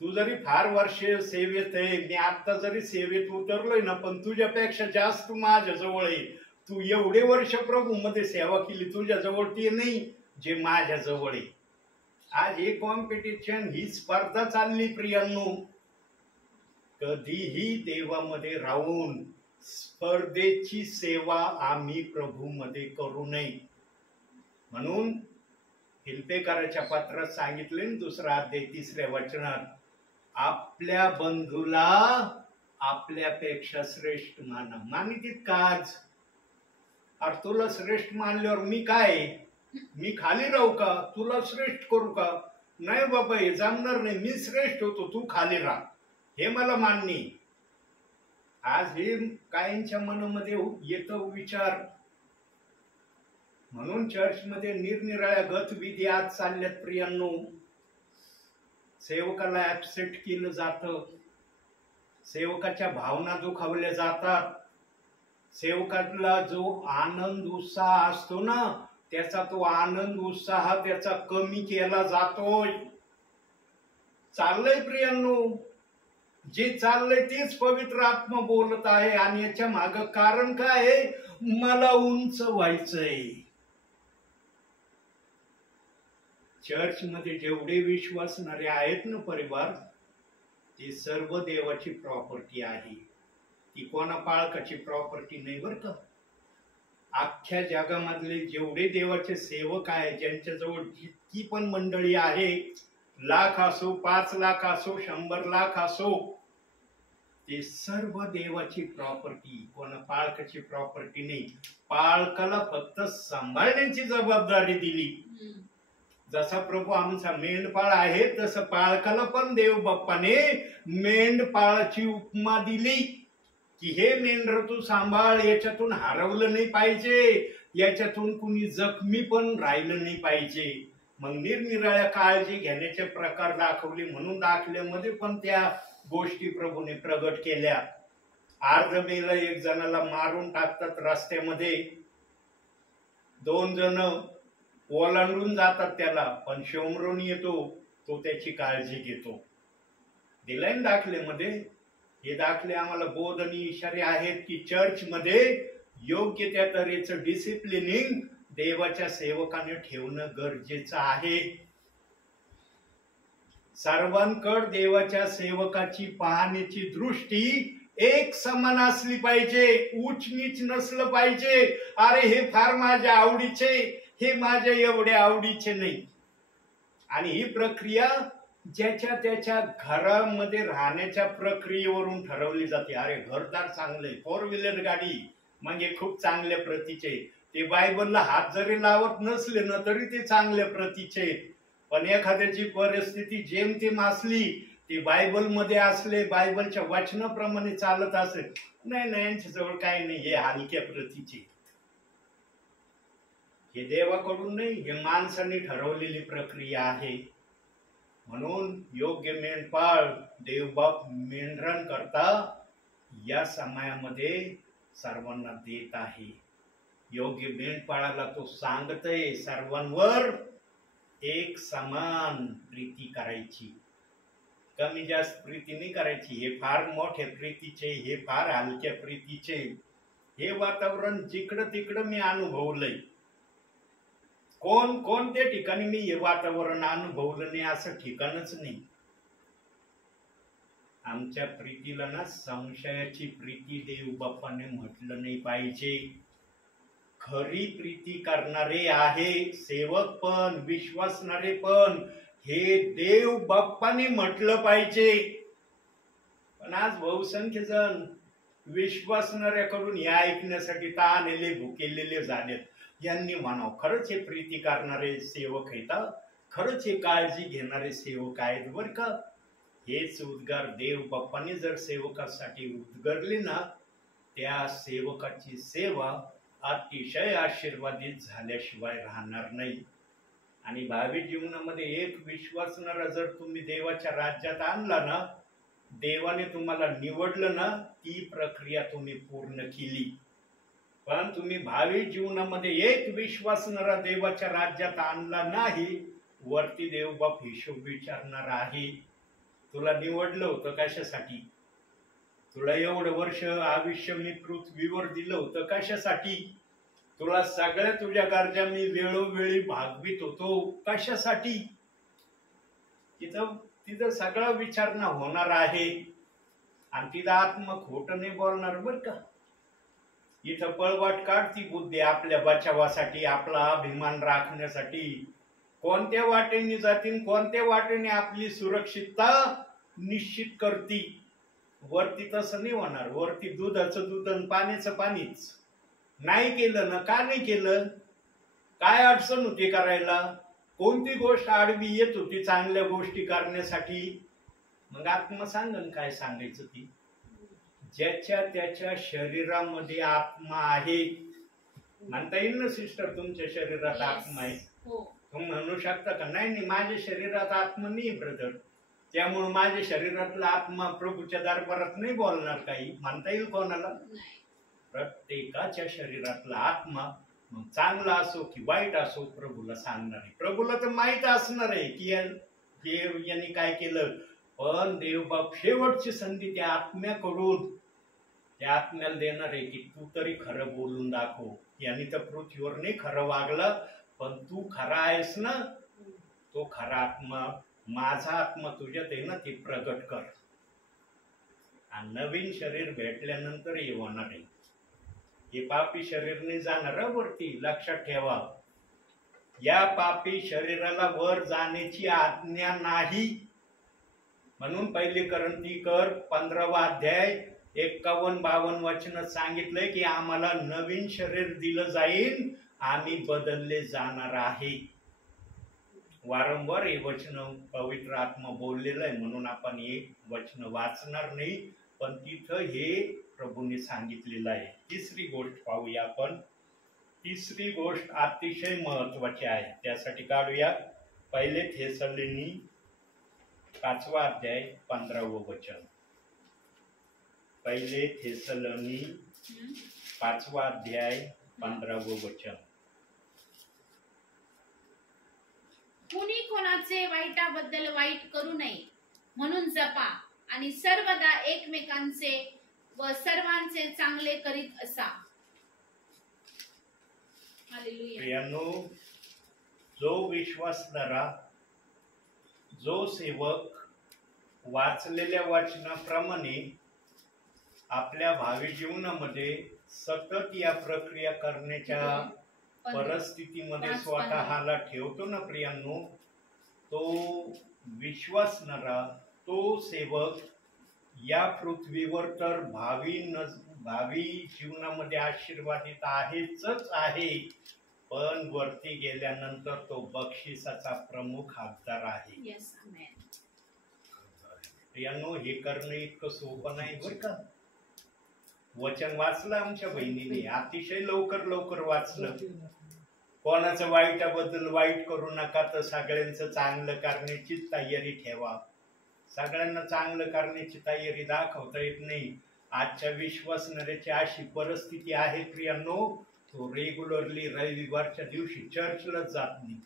तू जरी फार वर्ष सेवेत आहे, मी आता जरी सेवेत उतरलोय ना, पण तुझ्यापेक्षा जास्त माझ्या जवळ आहे. तू एवढे वर्ष प्रभू मध्ये सेवा केली, तुझ्या जवळ ते नाही जे माझ्या जवळ आहे. आज हे कॉम्पिटिशन, ही स्पर्धा चालली प्रियांनो. कधीही देवामध्ये राहून स्पर्धेची सेवा आम्ही प्रभू मध्ये करू नये. म्हणून फिलिप्पियराच्या पत्रात सांगितले 2 अध्याय 3 वचनात, आपल्या बंधूला आपल्यापेक्षा श्रेष्ठ माना. मानितीत काज. अरे तुला श्रेष्ठ मानल्यावर मी काय, मी खाली राहू का? तुला श्रेष्ठ करू का? नाही बाबा, हे जमणार नाही. मी श्रेष्ठ होतो, तू खाली राहा, हे मला मान्य. आज हे काहींच्या मनामध्ये येतो विचार. म्हणून चर्चमध्ये निरनिराळ्या गतविधी आज चालल्यात प्रियांनो. सेवकाला ऍपसेट केलं जातं, सेवकाच्या भावना दुखावल्या जातात. सेवकाला जो आनंद उत्साह असतो ना, त्याचा तो आनंद उत्साह त्याचा कमी केला जातोय. चाललंय प्रियांनो, जे चाललंय तेच पवित्र आत्मा बोलत आहे. आणि याच्या माग कारण काय आहे? मला उंच व्हायचंय. चर्च मध्ये जेवढे विश्वासणारे आहेत ना परिवार, ते सर्व देवाची प्रॉपर्टी आहे. ती कोणा पाळकाची प्रॉपर्टी नाही बरं का. अख्ख्या जगामधले जेवढे देवाचे सेवक आहे, ज्यांच्याजवळ जितकी पण मंडळी आहे, लाख असो, 5 लाख असो, 100 लाख असो, ते सर्व देवाची प्रॉपर्टी, कोणा पाळकाची प्रॉपर्टी नाही. पाळकाला फक्त सांभाळण्याची जबाबदारी दिली. जसा प्रभू आमचा मेंढपाळ आहे, तसं पाळकाला पण देव बाप्पाने मेंढपाळाची उपमा दिली की हे मेंढर तू सांभाळ, याच्यातून हरवलं नाही पाहिजे, याच्यातून कुणी जखमी पण राहिलं नाही पाहिजे. मग निरनिराळ्या काळजी घेण्याचे प्रकार दाखवले. म्हणून दाखल्यामध्ये पण त्या गोष्टी प्रभूने प्रगट केल्या. अर्धमेला एक जणाला मारून टाकतात रस्त्यामध्ये, 2 जण ओलांडून जातात त्याला, पण शोमरोन येतो, तो त्याची काळजी घेतो. दिलाय ना दाखल्यामध्ये. हे दाखले आम्हाला बोध आणि इशारे आहेत की चर्चमध्ये योग्य त्या तऱ्हेचं डिसिप्लिनिंग देवाच्या सेवकाने ठेवणं गरजेचं आहे. सर्वांकडे देवाच्या सेवकाची पाहण्याची दृष्टी एक समान असली पाहिजे. उच्च नीच नसलं पाहिजे. अरे हे फार माझ्या आवडीचे, हे माझ्या एवढ्या आवडीचे नाही. आणि ही प्रक्रिया ज्याच्या त्याच्या घरामध्ये राहण्याच्या प्रक्रियेवरून ठरवली जाते. अरे घरदार चांगले, 4 व्हीलर गाडी म्हणजे खूप चांगल्या प्रतीचे, ते बायबलला हात जरी लावत नसले ना तरी ते चांगल्या प्रतीचे. पण एखाद्याची परिस्थिती जेमतेम असली, ते बायबल मध्ये असले, बायबलच्या वचनाप्रमाणे चालत असेल, नाही नाही यांच्याजवळ काही नाही, हे हलक्या प्रतीचे. हे देवाकडून नाही, हे माणसाने ठरवलेली प्रक्रिया आहे. म्हणून योग्य मेंढपाळ देवबाप मेंढरांकरता या समयामध्ये सर्वांना देत आहे. योग्य मेंढपाळाला तो सांगतोय सर्वांवर एक समान प्रीती करायची, कमी जास्त प्रीती नाही करायची. हे फार मोठ्या प्रीतीचे, हे फार हलक्या प्रीतीचे. हे वातावरण जिकडं तिकडं मी अनुभवलंय. कोणत्या ठिकाणी मी हे वातावरण अनुभवलं नाही असं ठिकाणच नाही. आमच्या प्रीतीला ना संशयाची प्रीती देव बाप्पाने म्हटलं नाही पाहिजे. खरी प्रीती करणारे आहे सेवक पण, विश्वासणारे पण, हे देव बाप्पाने म्हटलं पाहिजे. पण आज बहुसंख्य जण विश्वासणाऱ्याकडून या ऐकण्यासाठी ताणलेले भुकेलेले झालेत. यांनी म्हणावं खरंच हे प्रीती करणारे सेवक आहेत, खरंच हे काळजी घेणारे सेवक आहेत बरं का. हेच उद्गार देव बाप्पाने जर सेवकासाठी उद्गारले ना, त्या सेवकाची सेवा अतिशय आशीर्वादित झाल्याशिवाय राहणार नाही. आणि भावी जीवनामध्ये एक विश्वासणारा जर तुम्ही देवाच्या राज्यात आणला ना, देवाने तुम्हाला निवडलं ना, ती प्रक्रिया तुम्ही पूर्ण केली. पण तुम्ही भावी जीवनामध्ये एक विश्वासणारा देवाच्या राज्यात आणला नाही, वरती देवबाप हिशोब विचारणार आहे. तुला निवडलं होतं कशासाठी? तुला एवढं वर्ष आयुष्य मी पृथ्वीवर दिलं होतं कशासाठी? तुला सगळ्या तुझ्या गरजा मी वेळोवेळी भागवित होतो कशासाठी? तिथं सगळा विचारणा होणार आहे. आणि तिथं आत्मा खोटं नाही बोलणार बर का. इथं पळवाट काढती बुद्धी आपल्या बचावासाठी, आपला अभिमान राखण्यासाठी. कोणत्या वाटेने जातील, कोणत्या वाटेने आपली सुरक्षितता निश्चित करती. वरती तसं नाही होणार. वरती दुधाचं दूध आणि पाण्याचं पाणीच. नाही केलं ना, का नाही केलं? काय अडचण होती करायला? कोणती गोष्ट आडवी येत होती चांगल्या गोष्टी करण्यासाठी? मग आत्मा सांगन काय सांगायचं ती. ज्याच्या त्याच्या शरीरामध्ये आत्मा आहे. म्हणता येईल ना सिस्टर तुमच्या शरीरात आत्मा आहे? तुम्ही म्हणू शकता का नाही माझ्या शरीरात आत्मा नाही ब्रदर, त्यामुळे माझ्या शरीरातला आत्मा प्रभूच्या दरबारात नाही बोलणार काही? म्हणता येईल कोणाला? प्रत्येकाच्या शरीरातला आत्मा मग चांगलं असो की वाईट असो प्रभूला सांगणार आहे. प्रभूला तर माहित असणार आहे की यांनी काय केलं, पण देवबाप शेवटची संधी त्या आत्म्याकडून त्या आत्म्याला देणार आहे की तू तरी खरं बोलून दाखव. यांनी तर पृथ्वीवर नाही खरं वागलं, पण तू खरा आहेस ना, तो खरा आत्मा माझा आत्मा तुझ्यात आहे ना, ते प्रगट कर. आणि नवीन शरीर भेटल्यानंतर हे होणार आहे. हे पापी शरीर नाही जाणार वरती, लक्षात ठेवा. या पापी शरीराला वर जाण्याची आज्ञा नाही. म्हणून पहिली करंथीकर 15वा अध्याय 51-52 वचन सांगितलंय की आम्हाला नवीन शरीर दिलं जाईल, आम्ही बदलले जाणार आहे. वारंवार हे वचन पवित्र आत्मा बोललेलं आहे, म्हणून आपण हे वचन वाचणार नाही, पण तिथं हे प्रभूने सांगितलेलं आहे. तिसरी गोष्ट पाहूया आपण. तिसरी गोष्ट अतिशय महत्वाची आहे, त्यासाठी काढूया पहिले थेसलोनी 5वा अध्याय 15वं वचन. पहिले थेसलोनी 5वा अध्याय 15वं वचन. कुणी कोणाचे वाईटाबद्दल वाईट करू नये म्हणून जपा आणि सर्वदा एकमेकांचे व सर्वांचे चांगले करीत असा. हालेलुया. प्रियांनो, जो विश्वासणारा, जो सेवक वाचलेल्या वचनाप्रमाणे आपल्या भावी जीवनामध्ये सतत या प्रक्रिया करण्याच्या परिस्थितीमध्ये स्वतःला ठेवतो ना प्रियांनो, तो विश्वासणारा, तो सेवक या पृथ्वीवर तर भावी जीवनामध्ये आशीर्वादित आहेच आहे, पण वरती गेल्यानंतर तो बक्षिसाचा प्रमुख हकदार आहे. Yes, amen. प्रियांनो, हे करणं इतकं सोपं नाही बरं का. वचन वाचलं आमच्या बहिणीने, अतिशय लवकर वाचलं. कोणाचं वाईटाबद्दल वाईट करू नका, तर सगळ्यांचं चांगलं करण्याची तयारी ठेवा. सगळ्यांना चांगलं करण्याची तयारी दाखवता येत नाही. आजच्या विश्वासणाऱ्याची अशी परिस्थिती आहे प्रियांनो, तो रेग्युलरली रविवारच्या दिवशी चर्चला जात नाही.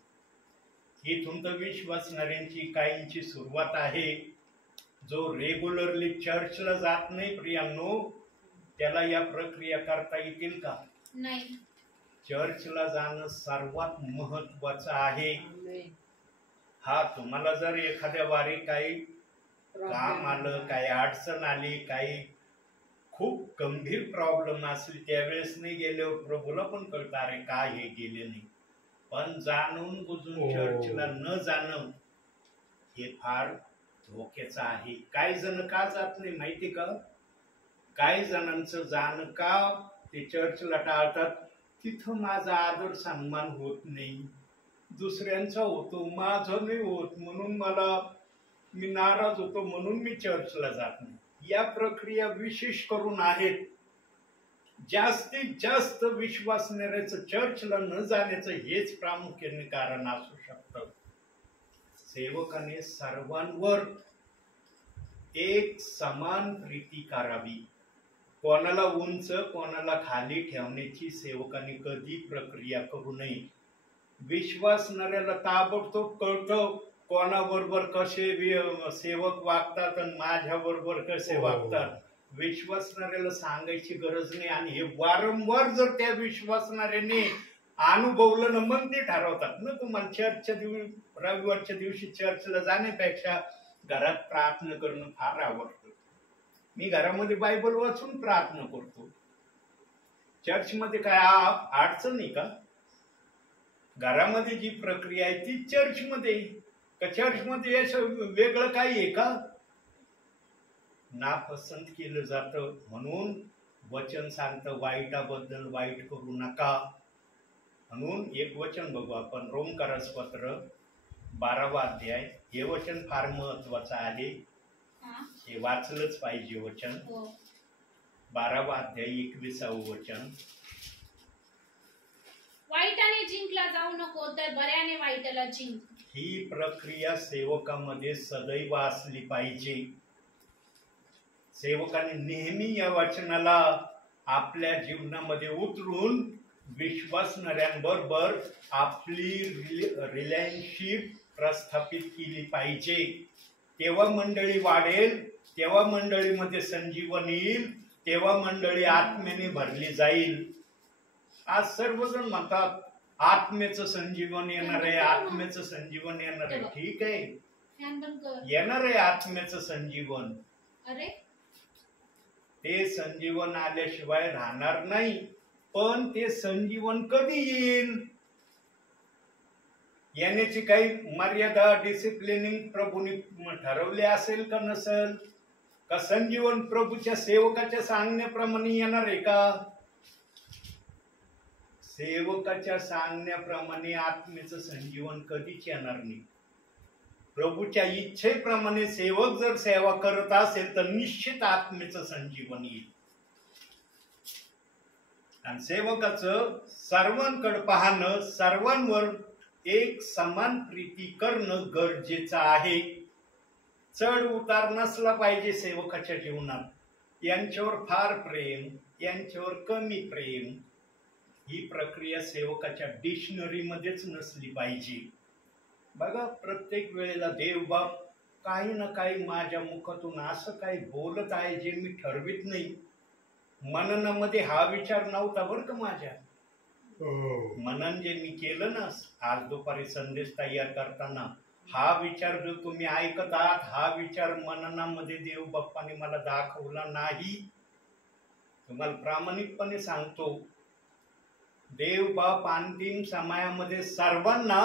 इथून तर विश्वासणाऱ्यांची काहींची सुरुवात आहे. जो रेग्युलरली चर्चला जात नाही प्रियांनो, त्याला या प्रक्रिया करता येतील का? नाही. चर्चला जाणं सर्वात महत्वाचं आहे. हा, तुम्हाला जर एखाद्या वारी काही काम आलं, काही अडचण आली, काही खूप गंभीर प्रॉब्लेम असली, त्यावेळेस नाही गेल्यावर प्रभूला पण कळतं अरे काय हे गेले नाही. पण जाणून बुजून चर्चला न जाणं हे फार धोक्याचं आहे. काही जण का जात नाही माहिती का? काही जणांचं जाणं का ते चर्चला टाळतात, तिथं माझा आदर सन्मान होत नाही, दुसऱ्यांचा होतो, माझं नाही होत, म्हणून मी नाराज होतो, म्हणून मी चर्चला जात नाही. या प्रक्रिया विशेष करून आहेत. जास्तीत जास्त विश्वासणाऱ्याचं चर्चला न जाण्याचं हेच प्रामुख्याने कारण असू शकतं. सेवकाने सर्वांवर एक समान प्रीती करावी. कोणाला उंच, कोणाला खाली ठेवण्याची सेवकाने कधी प्रक्रिया करू नये. विश्वासणाऱ्याला ताबडतोब कळतं कोणाबरोबर कसे सेवक वागतात आणि माझ्या बरोबर कसे वागतात. विश्वासणाऱ्याला सांगायची गरज नाही. आणि हे वारंवार जर त्या विश्वासणाऱ्याने अनुभवलं ना, मग ते ठरवतात ना तुम्हाला चर्चच्या दिवशी, रविवारच्या दिवशी चर्चला जाण्यापेक्षा घरात प्रार्थना करणं फार आवडतं. मी घरामध्ये बायबल वाचून प्रार्थना करतो. चर्चमध्ये काय अडचण नाही का? घरामध्ये जी प्रक्रिया आहे ती चर्चमध्ये का? चर्चमध्ये वेगळं काही आहे का? नापसंत केलं जातं. म्हणून वचन सांगतं वाईटाबद्दल वाईट करू नका. म्हणून एक वचन बघू आपण, रोमकरास पत्र 12वा अध्याय. हे वचन फार महत्वाचं आहे, हे वाचलंच पाहिजे वचन. 12वा अध्याय 21वं वचन. वाईटाने जिंकला जाऊ नको, तर बऱ्याने वाईटाला जिंक. ही प्रक्रिया सेवकामध्ये सदैव असली पाहिजे. सेवकाने नेहमी या वचनाला आपल्या जीवनामध्ये उतरून विश्वासणाऱ्यांबरोबर आपली रिलेशनशिप प्रस्थापित केली पाहिजे. तेव्हा मंडळी वाढेल, तेव्हा मंडळीमध्ये संजीवन येईल, तेव्हा मंडळी आत्म्याने भरली जाईल. आज सर्वजण म्हणतात आत्म्याचं संजीवन येणार आहे, आत्म्याचं संजीवन येणार आहे. ठीक आहे, फॅन बंद कर. येणार आहे आत्म्याचं संजीवन. अरे ते संजीवन आल्याशिवाय राहणार नाही. पण ते संजीवन कधी येईल येण्याची काही मर्यादा डिसिप्लिनिंग प्रभूने ठरवले असेल का नसेल? का संजीवन प्रभूच्या सेवकाच्या सांगण्याप्रमाणे येणार आहे का? सेवकाच्या सांगण्याप्रमाणे आत्मेचं संजीवन कधीच येणार नाही. प्रभूच्या इच्छेप्रमाणे सेवक जर सेवा करत असेल तर निश्चित आत्मेचं संजीवन येईल. आणि सेवकाचं सर्वांकडे पाहणं, सर्वांवर एक समान प्रीती करणं गरजेचं आहे. चढ उतार नसला पाहिजे सेवकाच्या जीवनात. यांच्यावर फार प्रेम, यांच्यावर कमी प्रेम, ही प्रक्रिया सेवकाच्या डिक्शनरी मध्येच नसली पाहिजे. बघा, प्रत्येक वेळेला देवबाप काही ना काही माझ्या मुखातून असं काही बोलत आहे जे मी ठरवित नाही. मननामध्ये हा विचार नव्हता बरं का माझ्या. मनन जे मी केलं ना आज दुपारी संदेश तयार करताना, हा विचार जो तुम्ही ऐकत आहात, हा विचार मननामध्ये देव बाप्पाने मला दाखवला नाही. तुम्हाला प्रामाणिकपणे सांगतो, देव बाप अंतिम समयामध्ये सर्वांना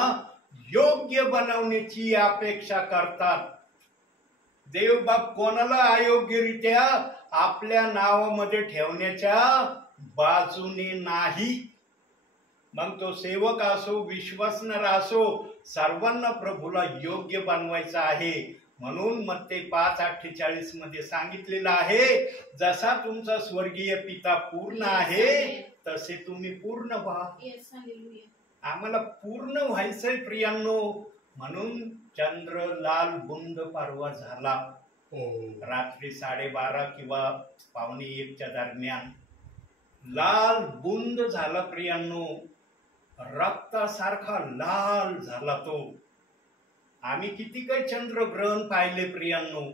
योग्य बनवण्याची अपेक्षा करतात. देव बाप कोणाला अयोग्यरित्या आपल्या नावामध्ये ठेवण्याच्या बाजूने नाही. मग तो सेवक असो, विश्वासणारा असो, सर्वांना प्रभूला योग्य बनवायचं आहे. म्हणून मत्ते 5:48 मध्ये सांगितलेलं आहे, जसा तुमचा स्वर्गीय पिता पूर्ण आहे तसे तुम्ही पूर्ण व्हा. Yes, hallelujah. आम्हाला पूर्ण व्हायचंय प्रियांनो. म्हणून चंद्र लाल बुंद पारवा झाला रात्री 12:30 किंवा 12:45 दरम्यान. लाल बुंद झाला प्रियांनो, रक्तासारखा लाल झाला तो. आम्ही किती काही चंद्रग्रहण पाहिले प्रियांनो,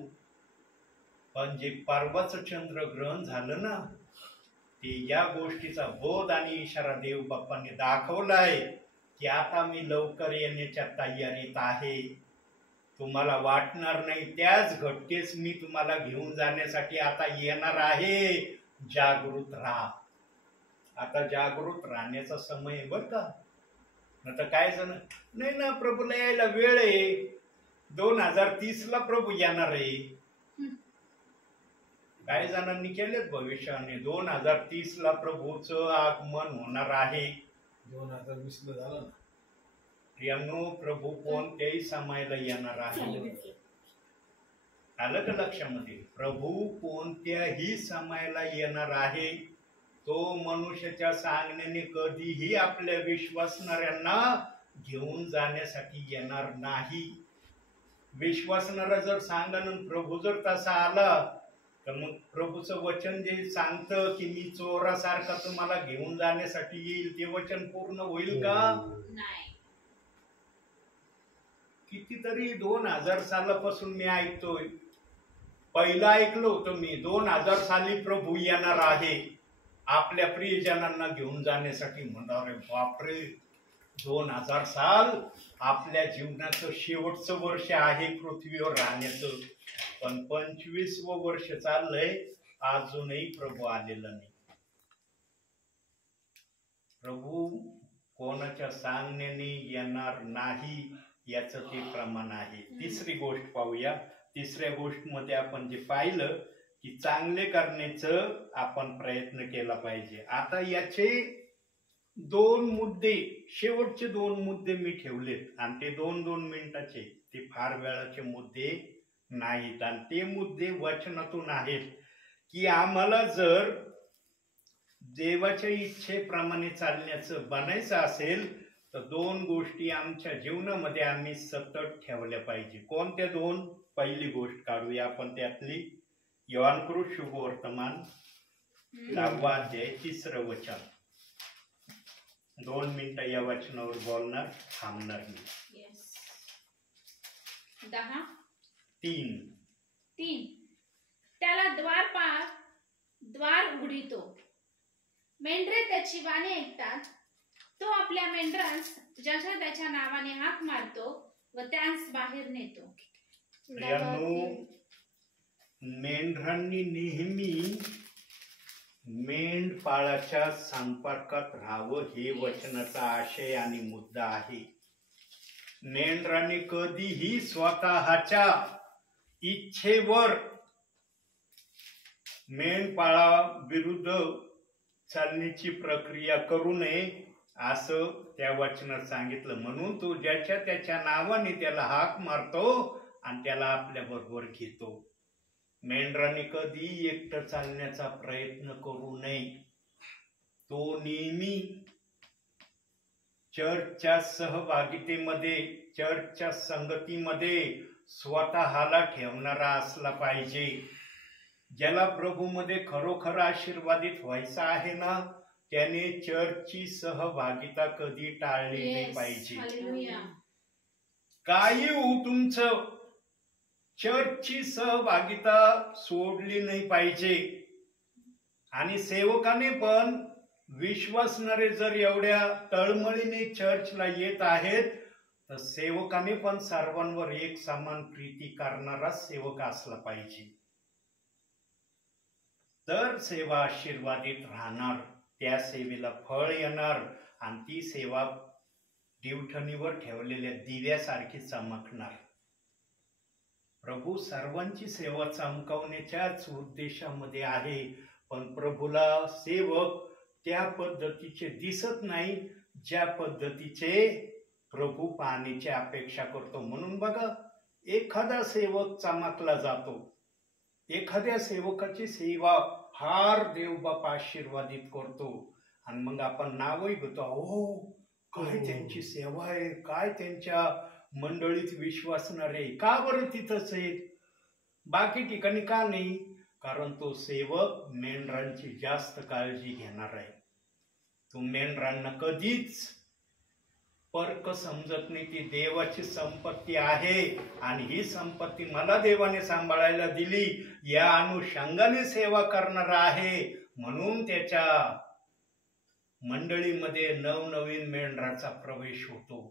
पण जे परवाचं चंद्रग्रहण झालं ना, ते या गोष्टीचा बोध आणि इशारा देव बाप्पांनी दाखवलाय की आता मी लवकर येण्याच्या तयारीत आहे. तुम्हाला वाटणार नाही त्याच घटनेस मी तुम्हाला घेऊन जाण्यासाठी आता येणार आहे. जागृत राहा. आता जागृत राहण्याचा समय आहे बर का. आता काय जण नाही ना, प्रभूला यायला वेळ आहे, 2030 प्रभू येणार आहे. काही जणांनी केलेत भविष्याने 2030 प्रभूचं आगमन होणार आहे. 2020 झालं ना. प्रियांनो, प्रभू कोणत्याही समयाला येणार आहे. आलं का लक्षामध्ये? प्रभू कोणत्याही समयाला येणार आहे. तो मनुष्याच्या सांगण्याने कधीही आपल्या विश्वासणाऱ्यांना घेऊन जाण्यासाठी येणार नाही. विश्वासणारा जर सांगणं प्रभू जर तसा आला तर मग प्रभूचं वचन जे सांगतं की मी चोरासारखा तुम्हाला घेऊन जाण्यासाठी येईल, ते वचन पूर्ण होईल का? नाही. कितीतरी 2000 सालापासून मी ऐकतोय. पहिलं ऐकलं होतं मी 2000 साली प्रभू येणार आहे आपल्या प्रियजनांना घेऊन जाण्यासाठी. म्हणणार बापरे, 2000 साल आपल्या जीवनाचं शेवटचं वर्ष आहे पृथ्वीवर राहण्याचं. पण 25वं वर्ष चाललंय, अजूनही प्रभू आलेला नाही. प्रभू कोणाच्या सांगण्याने येणार नाही याचं ते प्रमाण आहे. तिसरी गोष्ट पाहूया. तिसऱ्या गोष्टीमध्ये आपण जे पाहिलं की चांगले करण्याचं आपण प्रयत्न केला पाहिजे. आता याचे 2 मुद्दे, शेवटचे 2 मुद्दे मी ठेवलेत आणि ते 2-2 मिनिटाचे, ते फार वेळाचे मुद्दे नाहीत. आणि ते मुद्दे वचनातून आहेत की आम्हाला जर देवाच्या इच्छेप्रमाणे चालण्याचं बनायचं असेल तर 2 गोष्टी आमच्या जीवनामध्ये आम्ही सतत ठेवल्या पाहिजे. कोणत्या 2? पहिली गोष्ट काढूया आपण त्यातली. योहानकृत शुभवर्तमान 10वा अध्याय 3रं वचन. 2 मिनिटं या वचनावर बोलणार, थांबणार नाही. येस. 10. 3. त्याला द्वार उघडितो. मेंढरे त्याची वाणी ऐकतात. तो आपल्या मेंढरांस ज्याच्या त्याच्या नावाने हाक मारतो व त्यांस बाहेर नेतो. प्रियांनो, मेंढरांनी नेहमी मेंढपाळाच्या संपर्कात राहावं हे वचनाचा आशय आणि मुद्दा आहे. मेंढरांनी कधीही स्वतःच्या इच्छेवर मेंढपाळा विरुद्ध चालण्याची प्रक्रिया करू नये असं त्या वचनात सांगितलं. म्हणून तो ज्याच्या त्याच्या नावाने त्याला हाक मारतो आणि त्याला आपल्या बरोबर घेतो. मेंढरांनी कधी एकटं चालण्याचा प्रयत्न करू नये. तो नेहमी चर्चच्या सहभागितेमध्ये, चर्चच्या संगतीमध्ये स्वतःला ठेवणारा असला पाहिजे. ज्याला प्रभूमध्ये खरोखर आशीर्वादित व्हायचं आहे ना, त्याने चर्चची सहभागिता कधी टाळली नाही पाहिजे. हालेलुया. काही होऊ तुमचं, चर्चची सहभागिता सोडली नाही पाहिजे. आणि सेवकाने पण, विश्वासणारे जर एवढ्या तळमळीने चर्चला येत आहेत तर सेवकाने पण सर्वांवर एक समान प्रीती करणारा सेवक असला पाहिजे. तर सेवा आशीर्वादित राहणार, त्या सेवेला फळ येणार आणि ती सेवा दिवठणीवर ठेवलेल्या दिव्यासारखी चमकणार. प्रभू सर्वांची सेवा चमकवण्याच्याच उद्देशामध्ये आहे, पण प्रभूला सेवक त्या पद्धतीचे दिसत नाही ज्या पद्धतीचे प्रभू पाहण्याची अपेक्षा करतो. म्हणून बघा, एखादा सेवक चमकला जातो, एखाद्या सेवकाची सेवा फार देवबाप आशीर्वादित करतो आणि मग आपण नावही घेतो, हो काय त्यांची सेवा आहे, काय त्यांच्या मंडळीत विश्वासणारे, का बरं तिथंच आहे, बाकी ठिकाणी का नाही? कारण तो सेवक मेंढरांची जास्त काळजी घेणार आहे. तो मेंढरांना कधीच परक समजत नाही. ती देवाची संपत्ती आहे आणि ही संपत्ती मला देवाने सांभाळायला दिली या अनुषंगाने सेवा करणार आहे. म्हणून त्याच्या मंडळीमध्ये नवनवीन मेंढराचा प्रवेश होतो.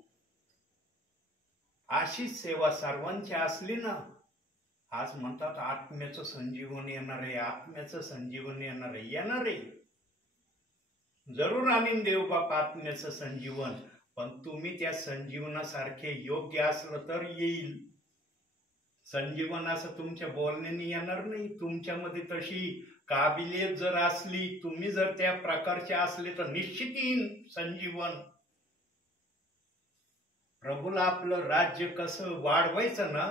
अशीच सेवा सर्वांची असली ना, आज म्हणतात आत्म्याचं संजीवन येणार आहे, आत्म्याचं संजीवन येणार आहे. येणार आहे, जरूर आणीन देवबाप आत्म्याचं संजीवन, पण तुम्ही त्या संजीवनासारखे योग्य असलं तर येईल. संजीवन असं तुमच्या बोलण्याने येणार नाही. तुमच्यामध्ये तशी काबिलियत जर असली, तुम्ही जर त्या प्रकारचे असले तर निश्चित येईल संजीवन. प्रभूला आपलं राज्य कसं वाढवायचं ना,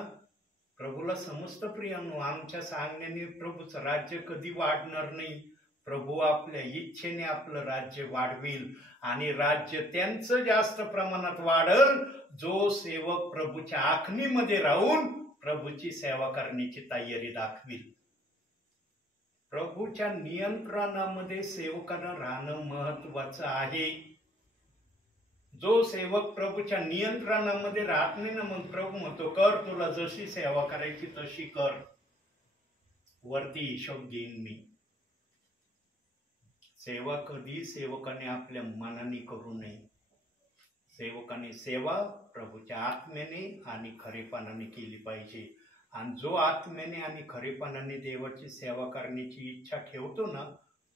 प्रभूला समजतं प्रियांनो. आमच्या सांगण्याने प्रभूचं राज्य कधी वाढणार नाही. प्रभू आपल्या इच्छेने आपलं राज्य वाढविल आणि राज्य त्यांचं जास्त प्रमाणात वाढल जो सेवक प्रभूच्या आखणीमध्ये राहून प्रभूची सेवा करण्याची तयारी दाखविल. प्रभूच्या नियंत्रणामध्ये सेवकानं राहणं महत्वाचं आहे. जो सेवक प्रभूच्या नियंत्रणामध्ये राहत नाही ना, मग प्रभू म्हणतो कर, तुला जशी सेवा करायची तशी कर, वरती हिशोब घेईन मी. सेवा कधी सेवकाने आपल्या मनाने करू नये. सेवकाने सेवा प्रभूच्या आत्म्याने आणि खरेपणाने केली पाहिजे. आणि जो आत्म्याने आणि खरेपणाने देवाची सेवा करण्याची इच्छा ठेवतो ना,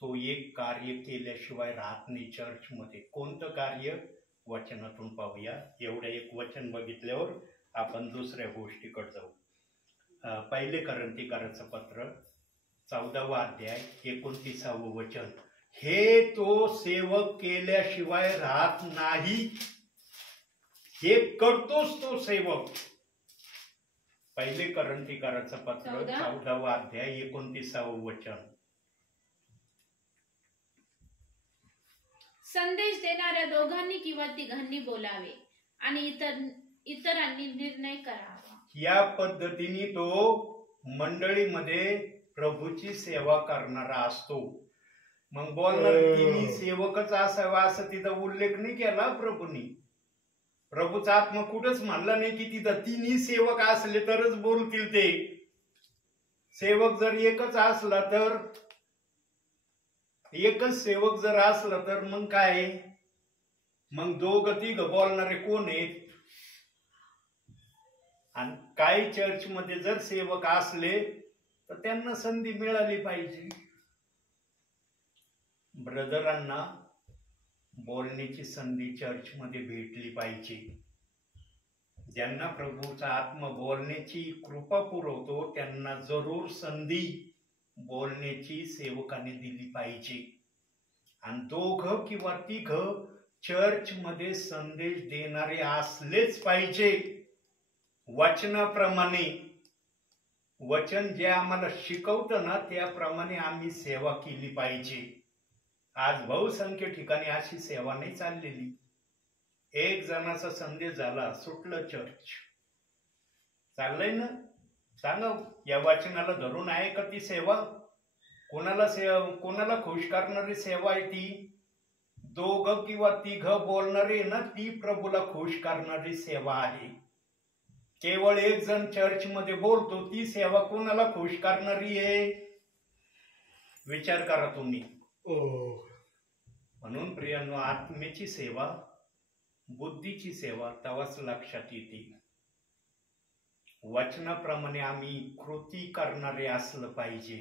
तो एक कार्य केल्याशिवाय राहत नाही चर्चमध्ये. कोणतं कार्य? वचनातून पाहूया. एवढं एक वचन बघितल्यावर आपण दुसऱ्या गोष्टीकडे जाऊ. पहिले करंथीकराचं पत्र 14वा अध्याय 29वे वचन. हे तो सेवक केल्याशिवाय राहत नाही, हे करतोच तो सेवक. पहिले करंथीकराचं पत्र 14वा अध्याय 29वे वचन. संदेश देणाऱ्या दोघांनी किंवा तिघांनी बोलावे आणि इतरांनी निर्णय करावा. या पद्धतीने तो मंडळीमध्ये प्रभूची सेवा करणारा असतो. मग बोलणार तिन्ही सेवकच असावा असं तिथं उल्लेख नाही केला प्रभूंनी. प्रभूचा आत्मा कुठंच म्हणला नाही की तिथं तिन्ही सेवक असले तरच बोलतील ते. सेवक जर एकच असला तर, एकच सेवक जर असला तर मग काय, मग दोघं तिघ बोलणारे कोण आहेत? आणि काही चर्च मध्ये जर सेवक असले तर त्यांना संधी मिळाली पाहिजे. ब्रदरांना बोलण्याची संधी चर्च मध्ये भेटली पाहिजे. ज्यांना प्रभूचा आत्मा बोलण्याची कृपा पुरवतो त्यांना जरूर संधी बोलण्याची सेवकाने दिली पाहिजे. आणि दोघं किंवा तिघ चर्च मध्ये संदेश देणारे असलेच पाहिजे. वचनाप्रमाणे, वचन जे आम्हाला शिकवतं ना त्याप्रमाणे आम्ही सेवा केली पाहिजे. आज बहुसंख्य ठिकाणी अशी सेवा नाही चाललेली. एक जणाचा संदेश झाला, सुटलं चर्च. चाललंय ना? सांगा, या वचनाला धरून आहे का ती सेवा? कोणाला खुश करणारी सेवा आहे ती? दोघं किंवा तिघ बोलणारे ना, ती प्रभूला खुश करणारी सेवा आहे. केवळ एक जण चर्च मध्ये बोलतो, ती सेवा कोणाला खुश करणारी आहे? विचार करा तुम्ही. म्हणून प्रियांनो, आत्मेची सेवा, बुद्धीची सेवा तेव्हाच लक्षात येते. वचनाप्रमाणे आम्ही कृती करणारे असलं पाहिजे.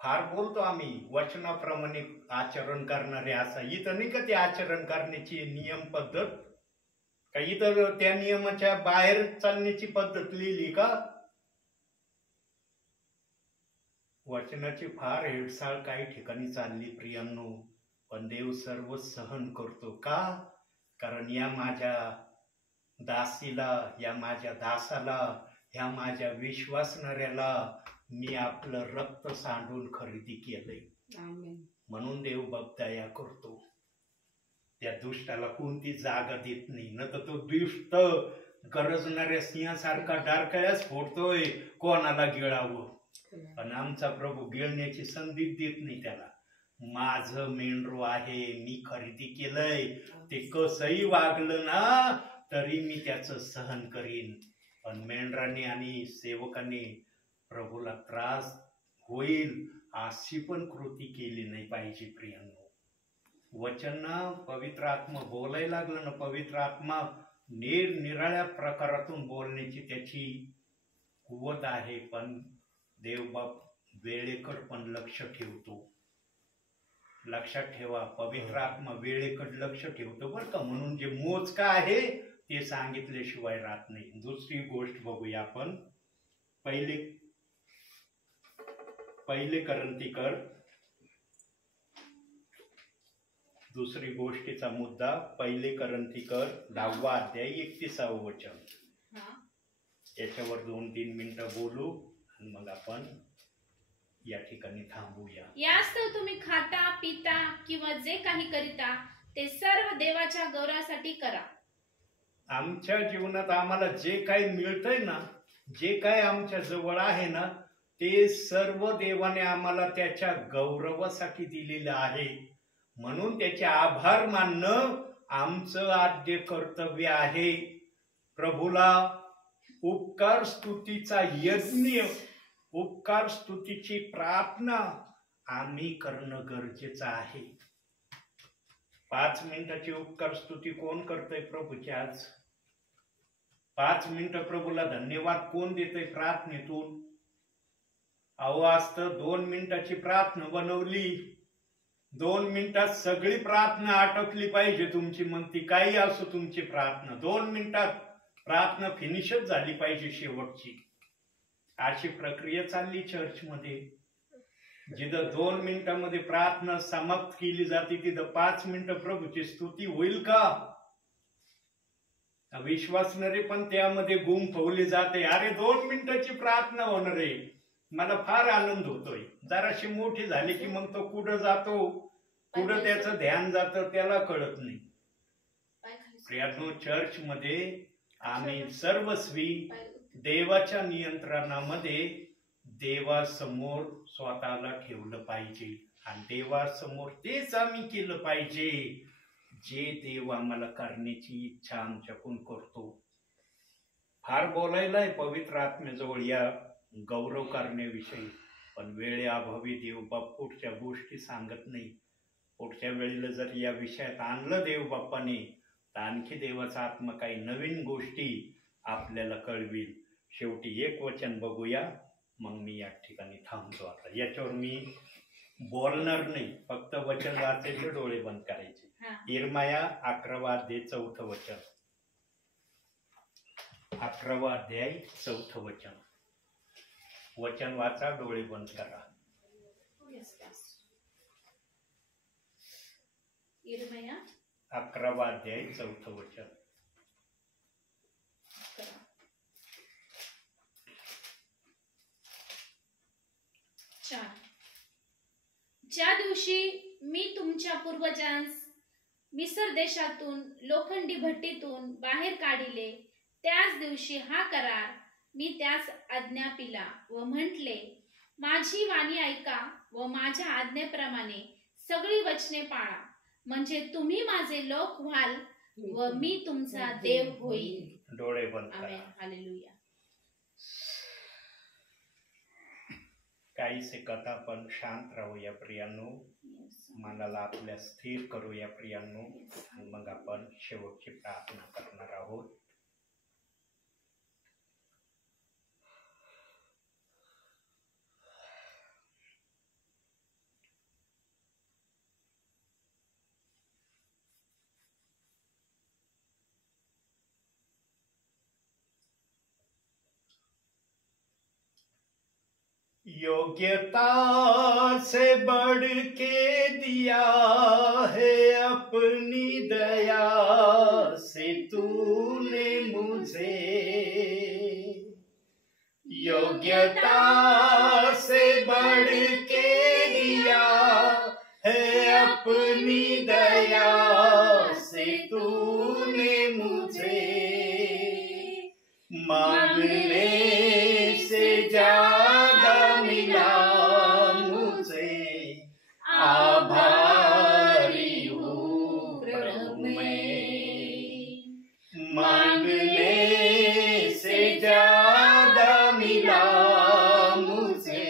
फार बोलतो आम्ही वचनाप्रमाणे आचरण करणारे, असं इथं नाही का ते आचरण करण्याची नियम पद्धत? का इथं त्या नियमाच्या बाहेर चालण्याची पद्धत लिहिली का? वचनाची फार हेळसाळ काही ठिकाणी चालली प्रियांनो. पण देव सर्व सहन करतो. का? कारण या माझ्या दासीला, या माझ्या दासाला, ह्या माझ्या विश्वासणाऱ्याला मी आपलं रक्त सांडून खरेदी केलंय. म्हणून देव दया करतो. त्या दुष्टाला कोणती जागा देत नाही. न तर तो दुष्ट गरजणाऱ्या सिंहासारखा डारकायाच फोडतोय कोणाला गिळावं. पण आमचा प्रभू गिळण्याची संधी देत नाही त्याला. माझं मेंढरू आहे, मी खरेदी केलंय, ते कसंही वागलं ना तरी मी त्याचं सहन करीन. पण मेंढराने आणि सेवकाने प्रभूला त्रास होईल अशी पण कृती केली नाही पाहिजे प्रियांनो. वचन पवित्र आत्मा बोलायला लागलं ना, पवित्र आत्मा निरनिराळ्या प्रकारातून बोलण्याची त्याची कुवत आहे. पण देवबाप वेळेकडे पण लक्ष ठेवतो. लक्षात ठेवा, पवित्र आत्मा वेळेकडे लक्ष ठेवतो बरं का. म्हणून जे मोजका आहे ते सांगितल्याशिवाय राहत नाही. दुसरी गोष्ट बघूया आपण. पहिले करंथीकर, दुसरी गोष्टीचा मुद्दा, पहिले करंथीकर 10वा अध्याय 31वे वचन. याच्यावर 2-3 मिनिटं बोलू आणि मग आपण या ठिकाणी थांबूया. यास्तव तुम्ही खाता, पिता किंवा जे काही करिता ते सर्व देवाच्या गौरवासाठी करा. आमच्या जीवनात आम्हाला जे काही मिळतंय ना, जे काही आमच्या जवळ आहे ना, ते सर्व देवाने आम्हाला त्याच्या गौरवासाठी दिलेलं आहे. म्हणून त्याचे आभार मानणं आमचं आद्य कर्तव्य आहे. प्रभूला उपकार स्तुतीचा यज्ञ, उपकार स्तुतीची प्रार्थना आम्ही करणं गरजेचं आहे. 5 मिनिटाची उपकार स्तुती कोण करतंय प्रभूची? आज 5 मिनिटं प्रभूला धन्यवाद कोण देतंय प्रार्थनेतून? अहो असतं 2 मिनिटाची प्रार्थना बनवली, 2 मिनिटात सगळी प्रार्थना आटोपली पाहिजे तुमची. मग ती काही असो तुमची प्रार्थना, 2 मिनिटात प्रार्थना फिनिशच झाली पाहिजे शेवटची. अशी प्रक्रिया चालली चर्चमध्ये. जिथं 2 मिनिटांमध्ये प्रार्थना समाप्त केली जाते तिथं 5 मिनिटं प्रभूची स्तुती होईल का? विश्वासणारे पण त्यामध्ये गुंफवले जाते. अरे 2 मिनिटाची प्रार्थना होणार आहे, मला फार आनंद होतोय. जराशी मोठी झाली की मग तो कुठं जातो, कुठं त्याचं ध्यान जातं त्याला कळत नाही. प्रियानो, चर्च मध्ये आम्ही सर्वस्वी देवाच्या नियंत्रणामध्ये देवासमोर स्वतःला ठेवलं पाहिजे. आणि देवासमोर तेच आम्ही केलं पाहिजे जे देव आम्हाला करण्याची इच्छा आमच्याकडून करतो. फार बोलायला आहे पवित्र आत्म्याजवळ या गौरव करण्याविषयी, पण वेळेअभावी देवबाप पुढच्या गोष्टी सांगत नाही. पुढच्या वेळेला जर या विषयात आणलं देवबापाने तर आणखी देवाचा आत्मा काही नवीन गोष्टी आपल्याला कळविल. शेवटी एक वचन बघूया, मग मी या ठिकाणी थांबतो. आता याच्यावर मी बोलणार नाही, फक्त वचन वाचायचे, डोळे बंद करायचे. इर्माया 11वा अध्याय 4थं वचन. 11वा अध्याय 4थं वचन. वचन वाचा, डोळे बंद करा. इर्मया 11वा अध्याय 4थं वचन. ज्या दिवशी मी तुमच्या पूर्वजांस मिसर देशातून लोखंडी भट्टीतून बाहेर काढिले, त्याच दिवशी हा करार मी त्यास आज्ञापिला व म्हटले, माझी वाणी ऐका व माझ्या आज्ञेप्रमाणे सगळी वचने पाळा, म्हणजे तुम्ही माझे लोक व्हाल व मी तुमचा देव होईल. डोळे बंद करा. आमेन. हालेलुया. काही सेकंद आपण शांत राहूया प्रियांनो, मनाला आपल्या स्थिर करूया प्रियांनो, आणि मग आपण शेवटची प्रार्थना करणार आहोत. योग्यता से बढ़ के दिया है अपनी दया से तूने मुझे, योग्यता से बढ़ के दिया है अपनी दया से तूने मुझे, मांगने से ज्यादा मिला मुझे, आभारी हूँ प्रभु मैं, मांगने से ज्यादा मिला मुझे,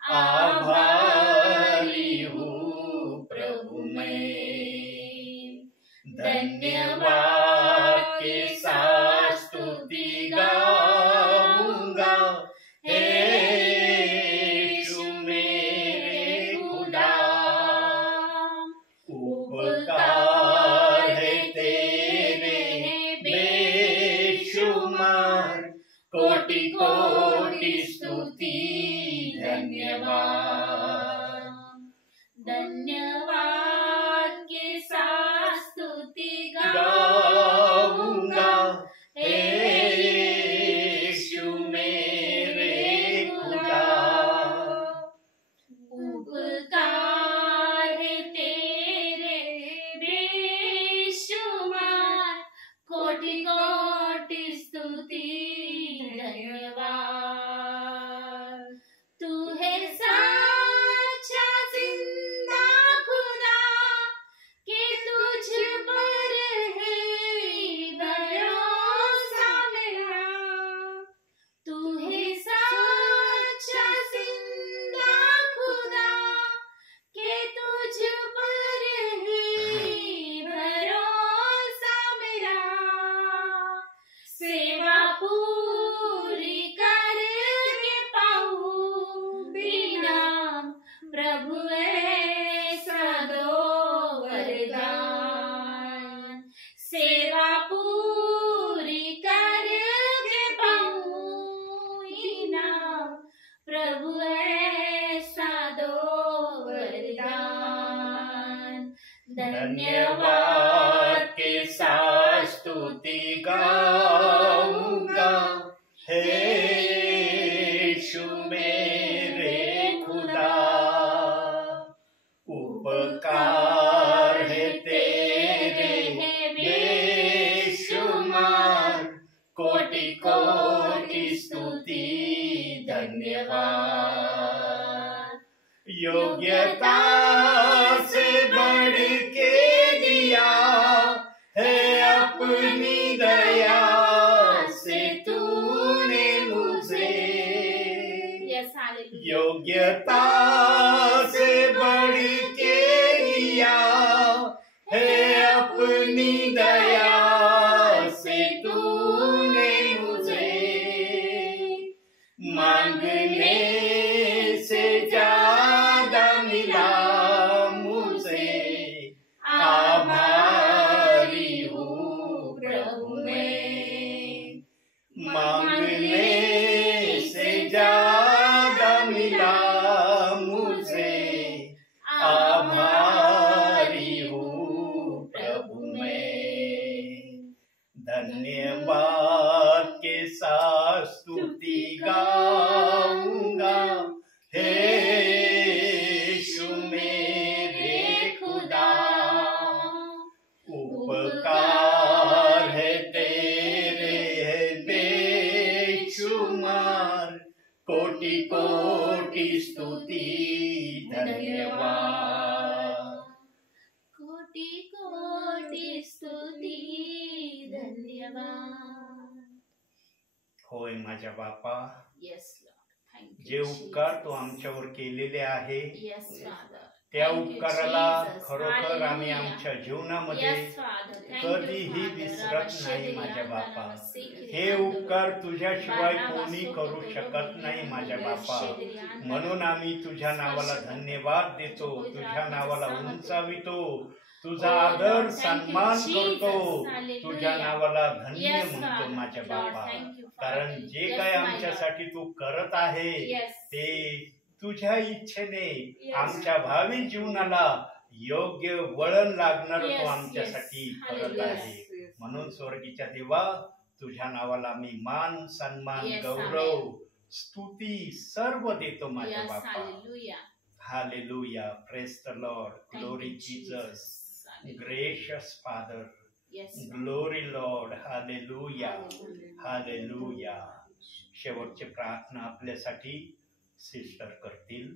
आभारी हूँ प्रभु मैं, धन्यवाद के साथ स्तुति गाऊंगा, यीशु मेरे खुदा, उपकार है तेरे बेशुमार, कोटि कोटि स्तुति धन्यवाद, धन्यवाद के साथ स्तुति गाऊंगा, यीशु मेरे खुदा, उपकार है तेरे बेशुमार, कोटि कोटि स्तुति धन्यवाद। तू है सच्चा जिंदा खुदा, कि तुझ पर है भरोसा मेरा, तू है सच्चा जिंदा खुदा, कि तुझ पर है भरोसा मेरा, सेवा पूरी करके पाऊं बिना प्रभु ऐसा दो वरदान, सेवा पूरी करके पाऊं बिना प्रभु ऐसा दो वरदान, धन्यवाद के साथ स्तुति गाऊंगा, यीशु मेरे खुदा, उपकार है तेरे बेशुमार, कोटि कोटि स्तुति धन्यवाद, योग्यता से बढ़ के दिया है अपनी दया से तूने मुझे। Yes hallelujah. योग्यता से बढ़ के दिया है अपनी दया से तूने मुझे। मांगने से ज्यादा मिला मुझे, आभारी हूँ प्रभु मैं। मांगने से ज्यादा मिला मुझे, आभारी हूँ प्रभु मैं। धन्यवाद के साथ स्तुति गाऊंगा, हे यीशु मेरे खुदा। उपकार है तेरे है बेशुमार, कोटि कोटि स्तुति धन्यवाद। कोटि कोटि स्तुती धन्यवाद। होय माझ्या बापा, येस लॉर्ड, थँक जे उपकार तू आमच्यावर केलेले आहे येस फादर, त्या उपकाराला खरोखर आम्ही आमच्या जीवनामध्ये कधीही विसरत नाही माझ्या बापा। हे उपकार तुझ्याशिवाय कोणी करू शकत नाही माझ्या बापा। म्हणून आम्ही तुझ्या नावाला धन्यवाद देतो, तुझ्या नावाला उंचावितो, तुझा आदर सन्मान करतो, तुझ्या नावाला धन्य म्हणतो माझ्या बापा। कारण जे काय आमच्यासाठी तू करत आहे ते तुझ्या इच्छेने आमच्या भावी जीवनाला योग्य वळण लागणार तो आमच्यासाठी करत आहे। म्हणून स्वर्गीच्या देवा, तुझ्या नावाला मी मान सन्मान गौरव स्तुती सर्व देतो माझ्या बापा। Hallelujah, praise the Lord, glory Jesus, gracious father, glory Lord, hallelujah hallelujah. शेवटची प्रार्थना आपल्यासाठी सिस्टर करतील।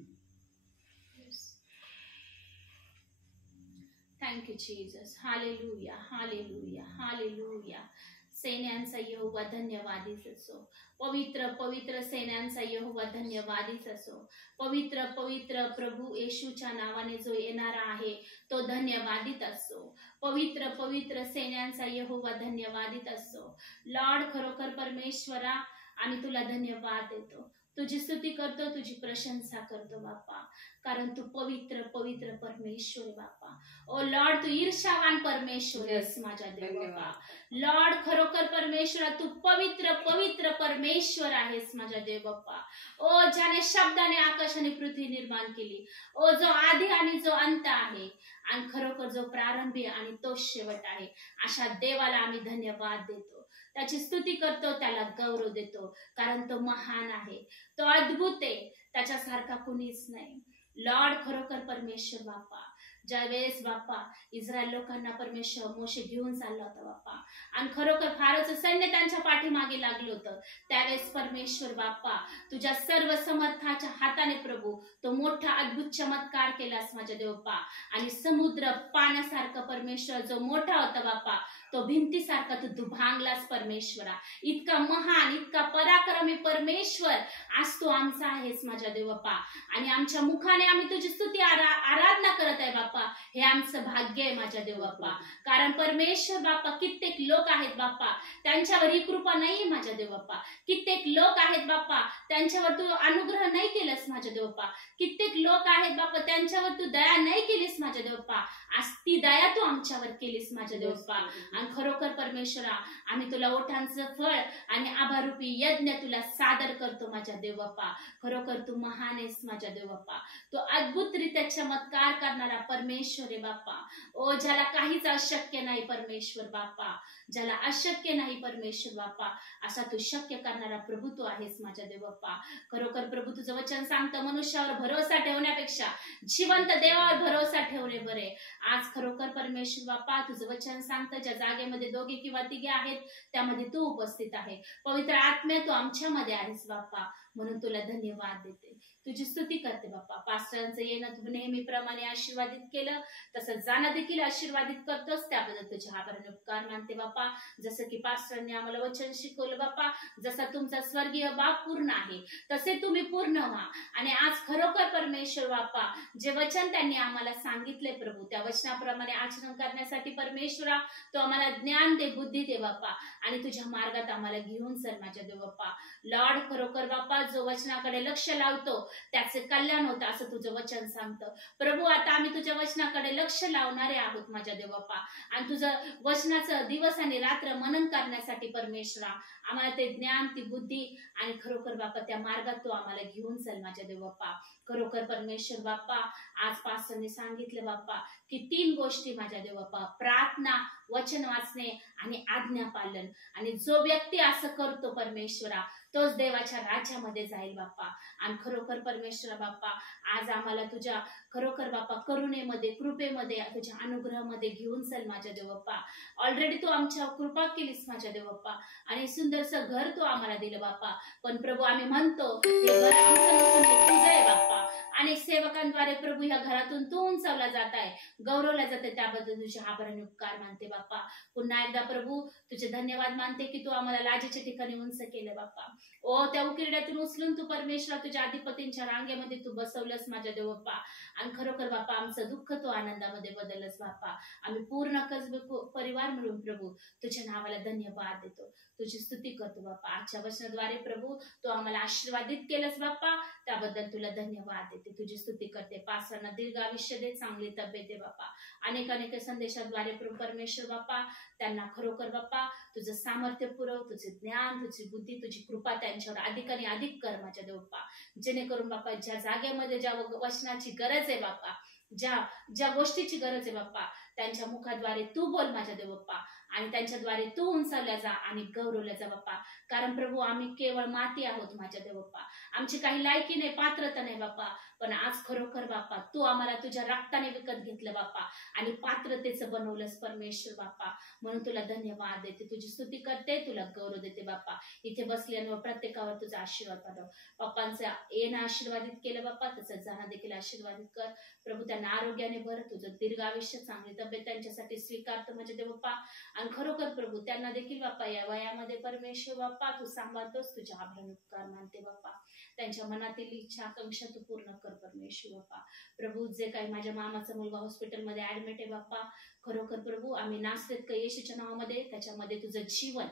Thank you Jesus, hallelujah hallelujah hallelujah. सैन्यांचा यहोवा धन्यवादीच असो, पवित्र पवित्र सैन्यांचा यहोवा धन्यवादीच असो। पवित्र पवित्र प्रभू येशूच्या नावाने जो येणारा आहे तो धन्यवादित असो। पवित्र पवित्र सैन्यांचा यहोवा धन्यवादित असो। लॉर्ड, खरोखर परमेश्वरा आम्ही तुला धन्यवाद देतो, तुझी स्तुती करतो, तुझी प्रशंसा करतो बाप्पा, कारण तू पवित्र पवित्र परमेश्वर बाप्पा। ओ लॉर्ड, तू ईर्ष्यावान परमेश्वर आहेस माझ्या देव बाप्पा। लॉर्ड, खरोखर परमेश्वरा तू पवित्र पवित्र परमेश्वर आहेस माझ्या देव बाप्पा। ओ ज्याने शब्दाने आकाश आणि पृथ्वी निर्माण केली, ओ जो आधी आणि जो अंत आहे, आणि खरोखर जो प्रारंभी आणि तो शेवट आहे, अशा देवाला आम्ही धन्यवाद देतो, त्याची स्तुती करतो, त्याला गौरव देतो, कारण तो महान आहे, तो अद्भुत आहे, त्याच्यासारखा कुणीच नाही। लॉर्ड, खरोखर परमेश्वर बाप्पा, ज्या वेळेस बाप्पा इस्रायल लोकांना परमेश्वर मोशे घेऊन चालला होता बाप्पा, आणि खरोखर फारोचं सैन्य त्यांच्या पाठीमागे लागलं होतं, त्यावेळेस परमेश्वर बाप्पा तुझ्या सर्व समर्थाच्या हाताने प्रभू तो मोठा अद्भुत चमत्कार केलास माझ्या देव बाप्पा। आणि समुद्र पाण्यासारखा परमेश्वर जो मोठा होता बाप्पा, तो भिंतीसारखा तू दुभांगलास परमेश्वरा। इतका महान, इतका पराक्रमी परमेश्वर आज तू आमचा आहेस माझ्या देव बाप्पा, आणि आमच्या मुखाने आम्ही तुझी स्तुती आराधना करत आहे बाप्पा। हे आमचं भाग्य आहे माझ्या देव बाप्पा, कारण परमेश्वर बाप्पा कित्येक लोक आहेत बाप्पा, त्यांच्यावर ही कृपा नाही माझ्या देव बाप्पा। कित्येक लोक आहेत बाप्पा, त्यांच्यावर तू अनुग्रह नाही केलंस माझ्या देव बाप्पा। कित्येक लोक आहेत बाप्पा, त्यांच्यावर तू दया नाही केलीस माझ्या देव बाप्पा, आज ती दया तू आमच्यावर केलीस माझ्या देव बाप्पा। आणि खरोखर परमेश्वरा आम्ही तुला ओठांचं फळ आणि आभारूपी यज्ञ तुला सादर करतो माझ्या देव बाप्पा। खरोखर तू महान आहेस माझ्या देव बाप्पा, तो अद्भुतरित्या चमत्कार करणारा परमेश्वर आहे बाप्पा। ओ ज्याला काहीच अशक्य नाही परमेश्वर बाप्पा, ज्याला अशक्य नाही परमेश्वर बाप्पा, असा तू शक्य करणारा प्रभू तू आहेस माझ्या देव बाप्पा। खरोखर प्रभू तुझं वचन सांगतं, मनुष्यावर भरोसा ठेवण्यापेक्षा जिवंत देवावर भरोसा ठेवणे बरे। आज खरोखर परमेश्वर बाप्पा तुझं वचन सांगतं, ज्या जागेमध्ये दोघे किंवा तिघे आहेत त्यामध्ये तू उपस्थित आहे, पवित्र आत्म्या तू आमच्यामध्ये आहेस बाप्पा, म्हणून तुला धन्यवाद देते, तुझी स्तुती करते बाप्पा. पास्टरांचं येणं तू नेहमीप्रमाणे आशीर्वादित केलं, तसं जाणं देखील आशीर्वादित करतोस, त्याबद्दल तुझे आभार आणि उपकार मानते बाप्पा. जसं की पास्टरांनी आम्हाला वचन शिकवलं बाप्पा, जसा तुमचा स्वर्गीय बाप पूर्ण आहे तसे तुम्ही पूर्ण व्हा. आणि आज खरोखर परमेश्वर बाप्पा, जे वचन त्यांनी आम्हाला सांगितले प्रभू, त्या वचनाप्रमाणे आचरण करण्यासाठी परमेश्वरा तो आम्हाला ज्ञान दे, बुद्धी दे बाप्पा, आणि तुझ्या मार्गात आम्हाला घेऊन चल माझ्या देव बाप्पा. लॉर्ड खरोखर बाप्पा, जो वचनाकडे लक्ष लावतो त्याचे कल्याण होतं असं तुझं वचन सांगतं प्रभू. आता आम्ही तुझ्या वचनाकडे लक्ष लावणारे आहोत माझ्या देव बाप्पा, आणि तुझं वचनाचं दिवस आणि रात्र मनन करण्यासाठी परमेश्वरा आम्हाला ते ज्ञान, ती बुद्धी आणि खरोखर बाप्पा त्या मार्गात तो आम्हाला घेऊन चल माझ्या देव बाप्पा. खरोखर परमेश्वर बाप्पा, आज पास्टरने सांगितलं बाप्पा की 3 गोष्टी माझ्या देव बाप्पा: प्रार्थना, वचन वाचणे आणि आज्ञा पालन. आणि जो व्यक्ती असं करतो परमेश्वरा, तोच देवाच्या राज्यामध्ये जाईल बाप्पा. आणि खरोखर परमेश्वरा बाप्पा, आज आम्हाला तुझ्या खरोखर बाप्पा करुणेमध्ये, कृपेमध्ये, तुझ्या अनुग्रहामध्ये घेऊन चल माझ्या देव बाप्पा. ऑलरेडी तू आमच्या कृपा केलीस माझ्या देव बाप्पा, आणि सुंदरसं घर तू आम्हाला दिलं बाप्पा. पण प्रभू आम्ही म्हणतो हे घर आमचं नसून हे तुझं आहे बाप्पा, आणि सेवकांद्वारे प्रभू ह्या घरातून तू उंचावला जात आहे, गौरवला जाते, त्याबद्दल तुझे आभार आणि उपकार मानते बाप्पा. पुन्हा एकदा प्रभू तुझे धन्यवाद मानते की तू आम्हाला लाजेच्या ठिकाणी उंच केलं बाप्पा. ओ त्या उकिरड्यातून उचलून तू परमेश्वरा तुझ्या अधिपतींच्या रांगेमध्ये तू बसवलंस माझ्या देव बाप्पा. आणि खरोखर बाप्पा आमचं दुःख तू आनंदामध्ये बदललंस बाप्पा. आम्ही पूर्ण कसबे परिवार मिळून प्रभू तुझ्या नावाला धन्यवाद देतो, तुझी स्तुती करतो बाप्पा. आजच्या वचनाद्वारे प्रभू तू आम्हाला आशीर्वादित केलंस बाप्पा, त्याबद्दल तुला धन्यवाद देते, तुझी स्तुती करते. पास्टरांना दीर्घ आयुष्य दे, चांगली तब्येत दे बाप्पा. अनेक संदेशाद्वारे प्रभू परमेश्वर बाप्पा त्यांना खरोखर बाप्पा तुझं सामर्थ्य पुरव, तुझे ज्ञान, तुझी बुद्धी, तुझी कृपा त्यांच्यावर अधिक आणि अधिक कर माझ्या देव बाप्पा. जेणेकरून बाप्पा ज्या जागेमध्ये ज्या वचनाची गरज आहे बाप्पा, ज्या गोष्टीची गरज आहे बाप्पा, त्यांच्या मुखाद्वारे तू बोल माझ्या देव बाप्पा, आणि त्यांच्याद्वारे तू उंचावल्या जा आणि गौरवल्या जा बाप्पा. कारण प्रभू आम्ही केवळ माती आहोत माझ्या देव बाप्पा, आमची काही लायकी नाही, पात्रता नाही बाप्पा. पण आज खरोखर बाप्पा तू आम्हाला तुझ्या रक्ताने विकत घेतलं बाप्पा, आणि पात्रतेचं बनवलंस परमेश्वर बाप्पा. म्हणून तुला धन्यवाद देते, तुझी स्तुती करते, तुला गौरव देते बाप्पा. इथे बसल्यावर प्रत्येकावर तुझा आशीर्वाद पाठव. पप्पांचं येणं आशीर्वादित केलं बाप्पा, तसंच जाणं देखील आशीर्वादित कर प्रभू. त्यांना आरोग्याने भर, तुझं दीर्घ आयुष्य, चांगली तब्येत त्यांच्यासाठी स्वीकारतो माझ्या देव बाप्पा. आणि खरोखर प्रभू त्यांना देखील बाप्पा या वयामध्ये परमेश्वर बाप्पा तू सांभाळतोस, तुझ्या आभार उपकार मानते बाप्पा. त्यांच्या मनातील इच्छा, आकांक्षा तू पूर्ण कर परमेश्वर बाप्पा. प्रभू जे काही माझ्या मामाचा मुलगा हॉस्पिटलमध्ये ऍडमिट आहे बाप्पा, खरोखर प्रभू आम्ही नाचलेत का येशूच्या नावामध्ये, त्याच्यामध्ये तुझं जीवन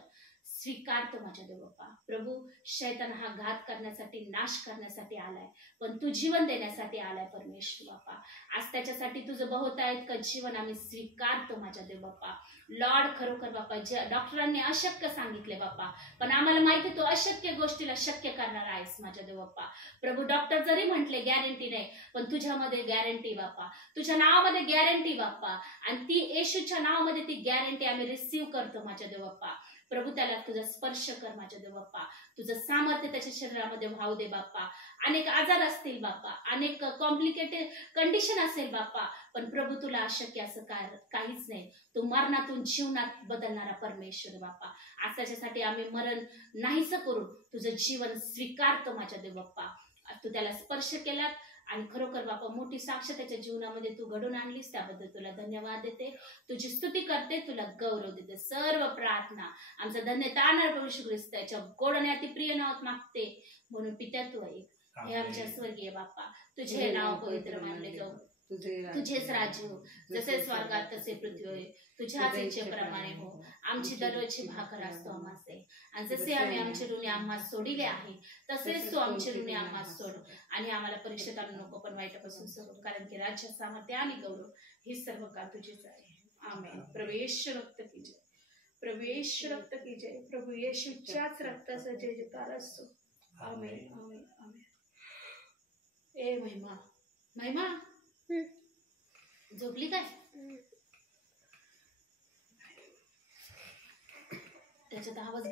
स्वीकारतो माझ्या देव बाप्पा. प्रभू शैतान हा घात करण्यासाठी, नाश करण्यासाठी आलाय, पण तू जीवन देण्यासाठी आलाय परमेश्वर बाप्पा. आज त्याच्यासाठी तुझं बहुतायत का जीवन आम्ही स्वीकारतो माझ्या देव बाप्पा. लॉर्ड खरोखर बाप्पा, जे डॉक्टरांनी अशक्य सांगितले बाप्पा, पण आम्हाला माहिती तू अशक्य गोष्टीला शक्य करणार आहेस माझ्या देव बाप्पा. प्रभू डॉक्टर जरी म्हटले गॅरंटी नाही, पण तुझ्यामध्ये गॅरंटी बाप्पा, तुझ्या नावामध्ये गॅरंटी बाप्पा, आणि ती येशूच्या नावामध्ये ती गॅरंटी आम्ही रिसीव्ह करतो माझ्या देव बाप्पा. प्रभू त्याला तुझा स्पर्श कर माझ्या देव बाप्पा, तुझं सामर्थ्य त्याच्या शरीरामध्ये वाहू दे बाप्पा. अनेक आजार असतील बाप्पा, अनेक कॉम्प्लिकेटेड कंडिशन असेल बाप्पा, पण प्रभू तुला अशक्य असं काहीच नाही. तू मरणातून जीवनात बदलणारा परमेश्वर बाप्पा. आज त्याच्यासाठी आम्ही मरण नाहीसं करून तुझं जीवन स्वीकारतो माझ्या देव बाप्पा. तू त्याला स्पर्श केलात, आणि खरोखर बाप्पा मोठी साक्ष त्याच्या जीवनामध्ये तू घडून आणलीस, त्याबद्दल तुला धन्यवाद देते, तुझी स्तुती करते, तुला गौरव देते. सर्व प्रार्थना आमचा धन्य तारणार प्रभू श्री ख्रिस्ताच्या गोड आणि अतिप्रिय नावात मागते, म्हणून पित्या तू ऐक. हे आमच्या स्वर्गीय बाप्पा, तुझे नाव पवित्र मानले जाऊ, तुझेच राज्य हो, जसे स्वर्गात तसे पृथ्वीवर, तुझ्याच इच्छेप्रमाणे हो. आमची दररोजची भाकर असतो आम्हास दे, आणि जसे आम्ही आमचे ऋणी आम्हास सोडिले आहे, तसेच तू आमचे ऋणी आम्हास सोड, आणि आम्हाला परीक्षेत आणू नको, पण वाईटापासून सोड. कारण की राज्य, सामर्थ्य आणि गौरव ही सर्व काळ तुझीच आहे. आमेन. प्रभू येशू रक्त की जय, प्रभू येशू रक्त की जय, प्रभू येशूच्याच रक्ताचा जय जयकार असतो. आमेन, आमेन, आमेन. ए महिमा, महिमा झोपली काय? त्याच्यात आवाज